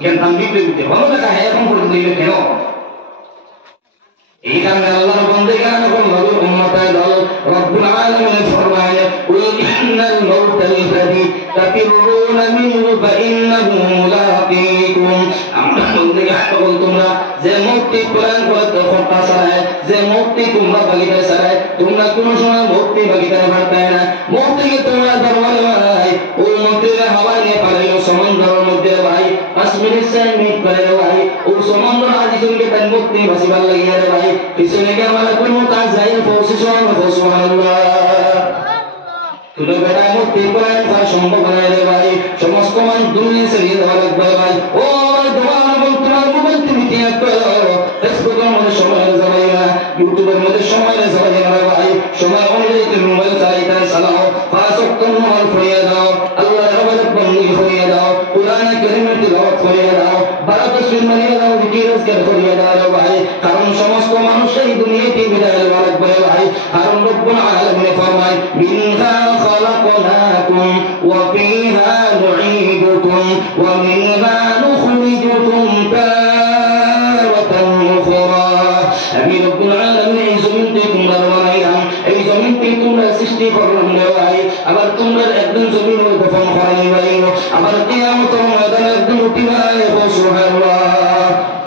জ্ঞান তাম্বিক দিতে হলো লেখা, এখন পর্যন্ত দিলে কেন? এই কারণে আল্লাহর বান্দাগান এবং নবীর উম্মতায় দল রব্বুল আলামিন ফরমায় কুল ইন্নাল মাউতাল্লাযী তাফিরুনা মিনহু ফাইন্নাহু মুলাকীকুম। আমরা বান্দাগান বল তোমরা যে মুক্তি কোরআন করতে কথা চালায়, যে মুক্তি তোমরা বাগিতে চালায়, তোমরা কোন সময় মুক্তি বাগিতে পারতে না। মুক্তিকে তোমরা দরবারে ভাই ও মুক্তির হাওয়া নিয়ে পালাইও সমুদ্রের মধ্যে ভাই, 5 মিনিট 6 মিনিট করে ভাই ও সমুদ্র আদি সঙ্গে তার মুক্তি বাঁচিবার লাগিয়ে রে ভাই, পিছনে গিয়ে আমার কোনো কাজ যাই পৌঁছে সুবহানাল্লাহ। তুমি বেটা মুক্তি কোরআন তার সম্ভব নয় রে ভাই, সমস্ত মান দুনিয়া ছেড়ে দেওয়া লাগবে ভাই। ও তোমার মোবাইল তুমি ত্যাগ করো, ফেসবুকের মধ্যে সময় যাবে না, ইউটিউবের মধ্যে সময় যাবে না ভাই। সময় অনুযায়ী তুমি মোবাইল চালাইতে চালাও, 5 ওয়াক্ত নামাজ পড়িয়ে দাও, আল্লাহর ইবাদত বন্দেগী করিয়ে দাও, কোরআন কারীমের তিলাওয়াত করিয়ে দাও, বারাত তাসবিহ মারিয়ে দাও, জিকির আজকার করিয়ে দাও ভাই। কারণ সমস্ত মানুষ এই দুনিয়াতে বিদায় নেওয়া লাগবে ভাই। কারণ রব্বুল আলামিন ফরমায় মিনহা খালাকনাকুম ওয়া ফিহা নুঈদুকুম ওয়া মিনহা নুখরিজুকুম তারাতান উখরা। আমি রব্বুল আলামিন এই জমিনকে তোমরা বানাইলাম, এই জমিনকে তোমরা সৃষ্টি করলাম রে ভাই। আবার তোমরা একদিন জমিন দফন করাই ভাই, আবার কিয়ামতের ময়দানে একদিন উঠিবাই। সুবহানাল্লাহ।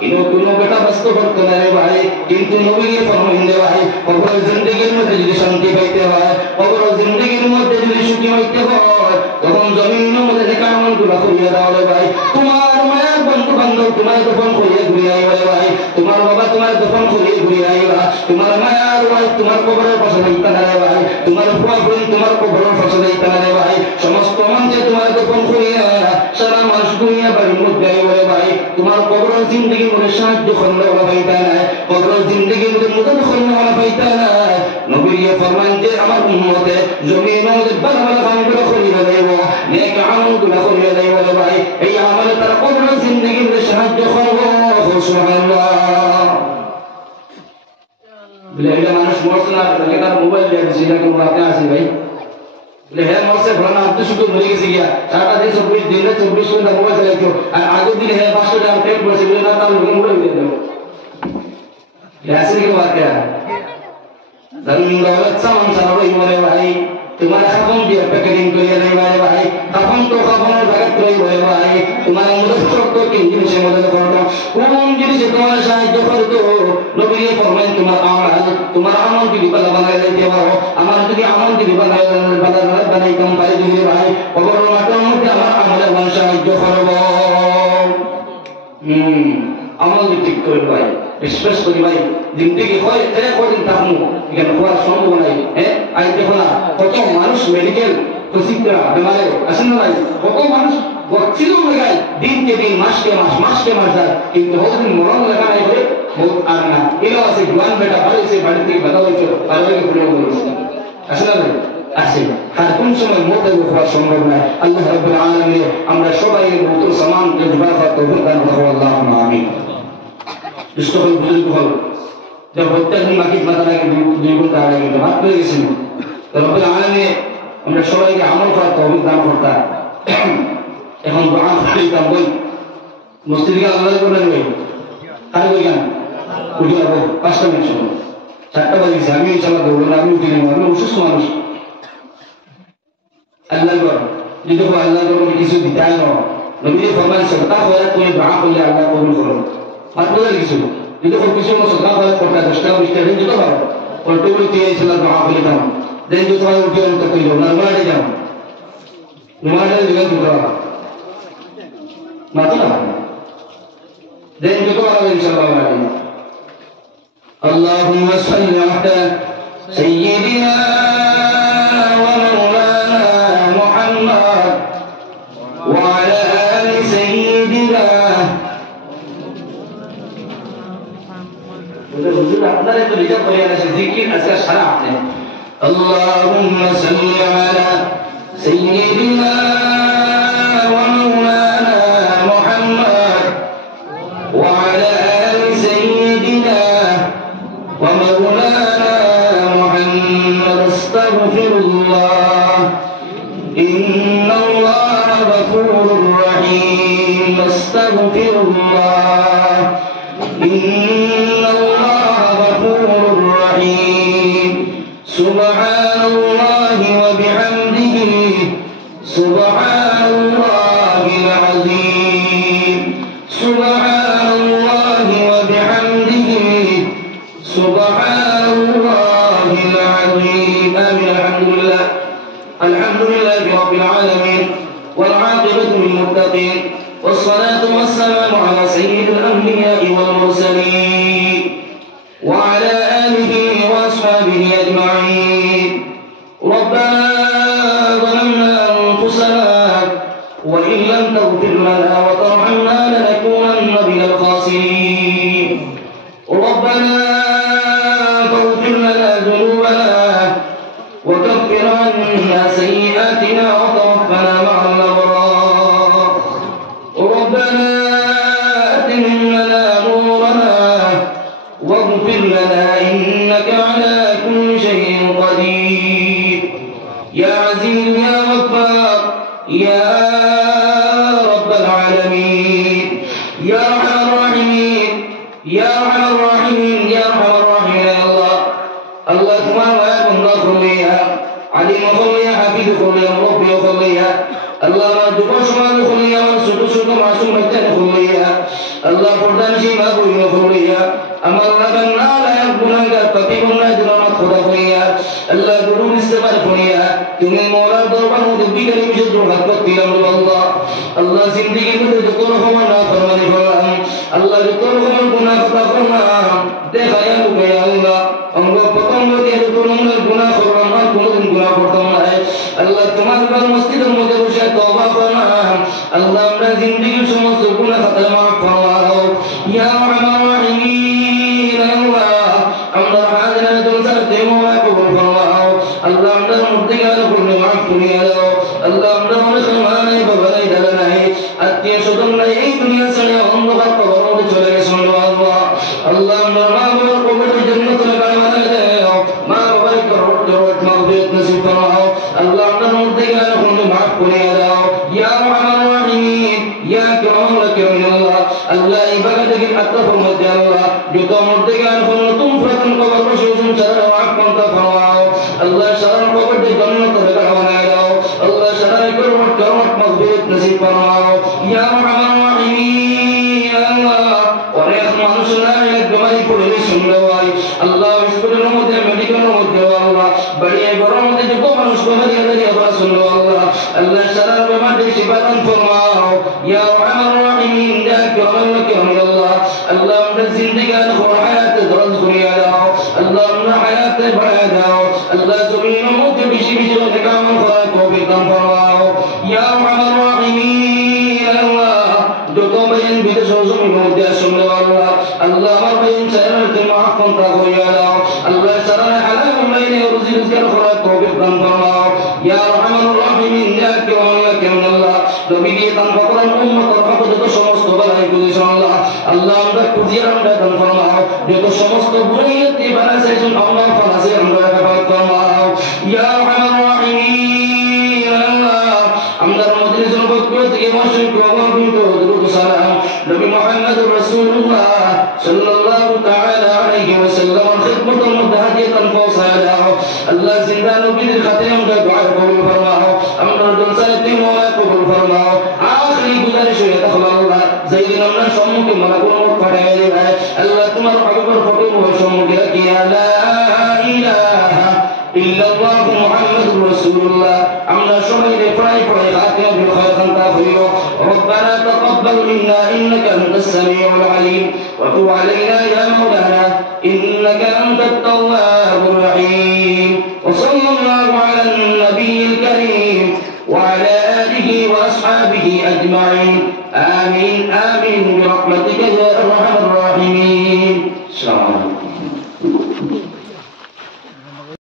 ইনো কোনো বেটা বাস্তব করতে না রে ভাই, কিন্তু নবীকে ফরমান দে ভাই, কবরের জিন্দেগির মধ্যে যদি শান্তি পাইতে হয়, কবরের জিন্দেগির মধ্যে যদি সুখী হইতে হয়, তখন জমিনের মধ্যে যে কামগুলো করিয়ে দাও রে ভাই। তোমার মায়ের বন্ধু বান্ধব তোমার দফন করিয়ে ঘুরিয়ে আইবা রে ভাই, তোমার বাবা তোমার দফন করিয়ে ঘুরিয়ে আইবা, তোমার মায়ের ওয়াই তোমার কবরের পাশে যাইতে না রে ভাই, তোমার ফুয়া বোন তোমার কবরের পাশে যাইতে না রে ভাই। সমস্ত মানুষ তোমার দফন করিয়া সারা মানুষ দুনিয়া বাড়ির মধ্যে আইবা রে ভাই। তোমার কবরের জিন্দেগির মধ্যে সাহায্য করলে ওরা পাইতা না, কবরের জিন্দেগির মধ্যে মদদ করলে ওরা পাইতা না। নবী ফরমান যে আমার উম্মতে জমিনের মধ্যে ভালো ভালো কামগুলো করিয়ে দেব, নেক আমলগুলো করিয়ে দেব রে ভাই। এই আমলে তার কবরের জিন্দেগির মধ্যে সাহায্য করবো। সুবহানাল্লাহ। বলে এটা মানুষ মরছে না, তার মোবাইল দিয়ে দিচ্ছে, এটা কোনো আপনি আছে ভাই? বলে হ্যাঁ মরছে ভরা আপনি শুধু মরে গেছে গিয়া, সারা দিন 24 দিনে 24 ঘন্টা মোবাইল চালাইতো, আর আগের দিনে হ্যাঁ 500 টাকা পেট পড়ছে বলে না তার মোবাইল দিয়ে দেবো। ऐसे की बात क्या है? जमीन दौलत सामान सारा वही मरे भाई, तुम्हारा खपन दिया पैकेजिंग को ये नहीं मारे भाई, खपन तो खपन और भगत तो ही बोले भाई, तुम्हारा मदद कर तो किन जिन से मदद कर दो, कौन जिन से तुम्हारा साहाय्य कर दो। नबी ये फरमाएं तुम्हारा अमल की विपला बनाए लेते हो, हमारे तो अमल की विपला बनाई कम पाए दिए भाई, और माता मुझे हमारा अमल बन साहाय्य करो। अमल भी ठीक कर भाई, स्पेस करी भाई, जिंदगी হয় এক দিন থাকমু এখানে হওয়ার সম্ভাবনা নাই। হ্যাঁ আজ দেখো না কত মানুষ মেডিকেল প্রসিদ্ধা বেমারে আসেন না ভাই, কত মানুষ বচ্চিত হয়ে যায়, দিনকে দিন মাসকে মাস যায়, কিন্তু হদিন মরণ লেখা নাই করে বহুত আর না। এলো আছে জোয়ান বেটা ভালো সে বাড়ি থেকে বেদা হইতো পারবে ঘুরে বলেছে আসেন না ভাই আসে, আর কোন সময় মরতে হওয়া সম্ভব নয়। আল্লাহ রাব্বুল আলামিন আমরা সবাই মৃত্যুর সমান জজবা তৌফিক দান করুন। আল্লাহুম্মা আমিন। ইসলামের বুজুর্গ হল जब প্রত্যেকদিন মাকিব মাথা লাগে 2 ঘন্টা আগে ভাত পেয়ে গেছিল, তো রব্বুল আলামিন আমরা সবাইকে আমল করার তৌফিক দান করতা। এখন দোয়া করতাম বই মসজিদে আল্লাহর কোরআন বই কার বই গান উঠে যাবো 5টা মিনিট সময় 4টা বাজে আমি ইনশাআল্লাহ দৌড় না, আমি উঠে নেব, আমি অসুস্থ মানুষ। আল্লাহ যদি আল্লাহ কিছু দিতাই না, নবী ফরমান সদকা হয় তুমি দোয়া করলে আল্লাহ কবুল করুন। মাত্র কিছু যদি কিছু সদকা হয় কোটা 10 টাকা 20 টাকা দিতে পারো, ওইটুকু দিয়ে ইনশাআল্লাহ দোয়া করলে দাও, দেন যদি তোমার উঠে অন্ত কইলো না মারে যাও মারে দিবেন তোমরা মাত্র না দেন যদি তোমার ইনশাআল্লাহ মারে। আল্লাহুম্মা সাল্লি আলা সাইয়্যিদিনা ওয়া মাওলানা মুহাম্মদ ওয়া আলা আলি সাইয়্যিদিনা। হুজুর আপনারা তো লিখা পড়ে আছে জিকির আজকে সারা আপনি আল্লাহুম্মা সাল্লি আলা সাইয়্যিদিনা ওয়া মাওলানা মুহাম্মদ ওয়া আলা আলি সাইয়্যিদিনা ওয়া মাওলানা غفور رحيم أستغفر الله إن الله غفور رحيم سبحان الله وبحمده سبحان الله العظيم سبحان الله وبحمده سبحان الله العظيم آمين الحمد لله رب العالمين والعاقبة للمتقين والصلاة والسلام على سيد الأنبياء والمرسلين وعلى آله وأصحابه أجمعين ربنا ظلمنا أنفسنا وإن لم تغفر لنا وترحمنا لنكونن من الخاسرين ربنا فاغفر لنا ذنوبنا وكفر عنا سيئاتنا وتوفنا مع الأبرار ربنا أتمم لنا نورنا واغفر لنا إنك على كل شيء قدير يا عزيز يا غفار يا رب العالمين يا أرحم الراحمين يا أرحم الراحمين يا أرحم الراحمين يا الله الله تبارك الله خليها عليم خليها حفيظ خليها مربي خليها الله ما تبوش ما خليها من سدوس معصوم مجد خليها الله فردان شيء ما بوي خليها أما الله بنا لا يقبل أنك تقيم الناجر ما تخذ خليها الله دروب استمر خليها تمن مولا دربان ودبي كريم شدر حق تقيم الله الله زندگی میں جتوں ہم نہ فرمانی فرمان اللہ جتوں ہم گناہ خطا فرمان دیکھا یا گیا اللہ ہم کو پتہ نہیں جتوں ہم گناہ فرمان کو گناہ کرتا ہے اللہ تمہارے پر مسجد مجھے روشے توبہ فرمان اللہ ہمارا زندگی سمجھ گناہ خطا معاف فرماؤ یا ارحم الراحمین اللہ ہمارا حاضر دل سر دیمو قبول فرماؤ اللہ ہمارا مدعا کو معاف فرماؤ اللہ ہمارا مسلمان بغیر دلنا ہے اتی شدن نہیں دنیا سے ہم لوگ قبروں میں چلے گئے سن اللہ اللہ ہمارا قبر کو جنت لگانے والے دے ماں باپ کو روٹ مغفرت نصیب فرماؤ اللہ ہمارا مدعا کو معاف فرماؤ یا ارحم الراحمین یا کرام الکریم اللہ اللہ عبادت کی عطا فرمائے اللہ جو تو مدعا کو تم فتن قبر کو شوزن چر معاف فرماؤ اللہ شرع قبر جنت لگانے الله شرائك والكرمك مغفرت نصيب فرماؤ يا ارحم الراحمين الله ورحم انصرنا الى الجمال كل سنواي الله يسبر الموت ملك الموت الله بڑے بڑوں نے جو منش کو ہری ہری آواز سن لو الله الله شرع بما شفاء فرماؤ يا ارحم الراحمين يا كرم الله الله من زندگی خور حیات درز خریا الله من حیات بڑا الله زمین موت بشی بشی کام فرق فرماؤ یا ارحم الراحمین اللہ جو تو بین بدش زمین موت سن لو الله الله مربین سرت معفن تخویا الله شرع حلال بین رزق رزق فرق فرماؤ یا ارحم الراحمین یا کرم الله نبی تنفقر الامه ترفق جو সমস্ত বালাই গুলি আল্লাহ আল্লাহ আমরা কুজির আমরা দান ফরমাও যত সমস্ত বুরাইয়াতি বানাসে আল্লাহ ফালাসে আমরা হেফাজত ফরমাও ইয়া আরহামার রাহিমিন আল্লাহ আমরা মজলিসের পক্ষ থেকে মাসুক ওয়াবিত দুরূদ সালাম নবী মুহাম্মদ রাসূলুল্লাহ সাল্লাল্লাহু তাআলা আলাইহি ওয়াসাল্লাম খিদমত মুদাহিয়াতান ফাসালাও আল্লাহ জিন্দা নবীর খাতে আমরা দোয়া কবুল ফরমাও আমরা দনসাইতে মোলা কবুল ফরমাও আখরি গুজারিশ হয়ে তাআলা زين من شمك ملكون فدائل الله تمر حبر فقير وشمك يا لا إله إلا الله محمد رسول الله أمنا شمير فراي فراي خاتم بالخير خنتا خير ربنا تقبل منا إنك أنت السميع العليم وتب علينا يا مولانا إنك أنت التواب الرحيم وصلى الله على النبي الكريم وعلى آله وأصحابه أجمعين آمين آمين برحمتك يا أرحم الراحمين.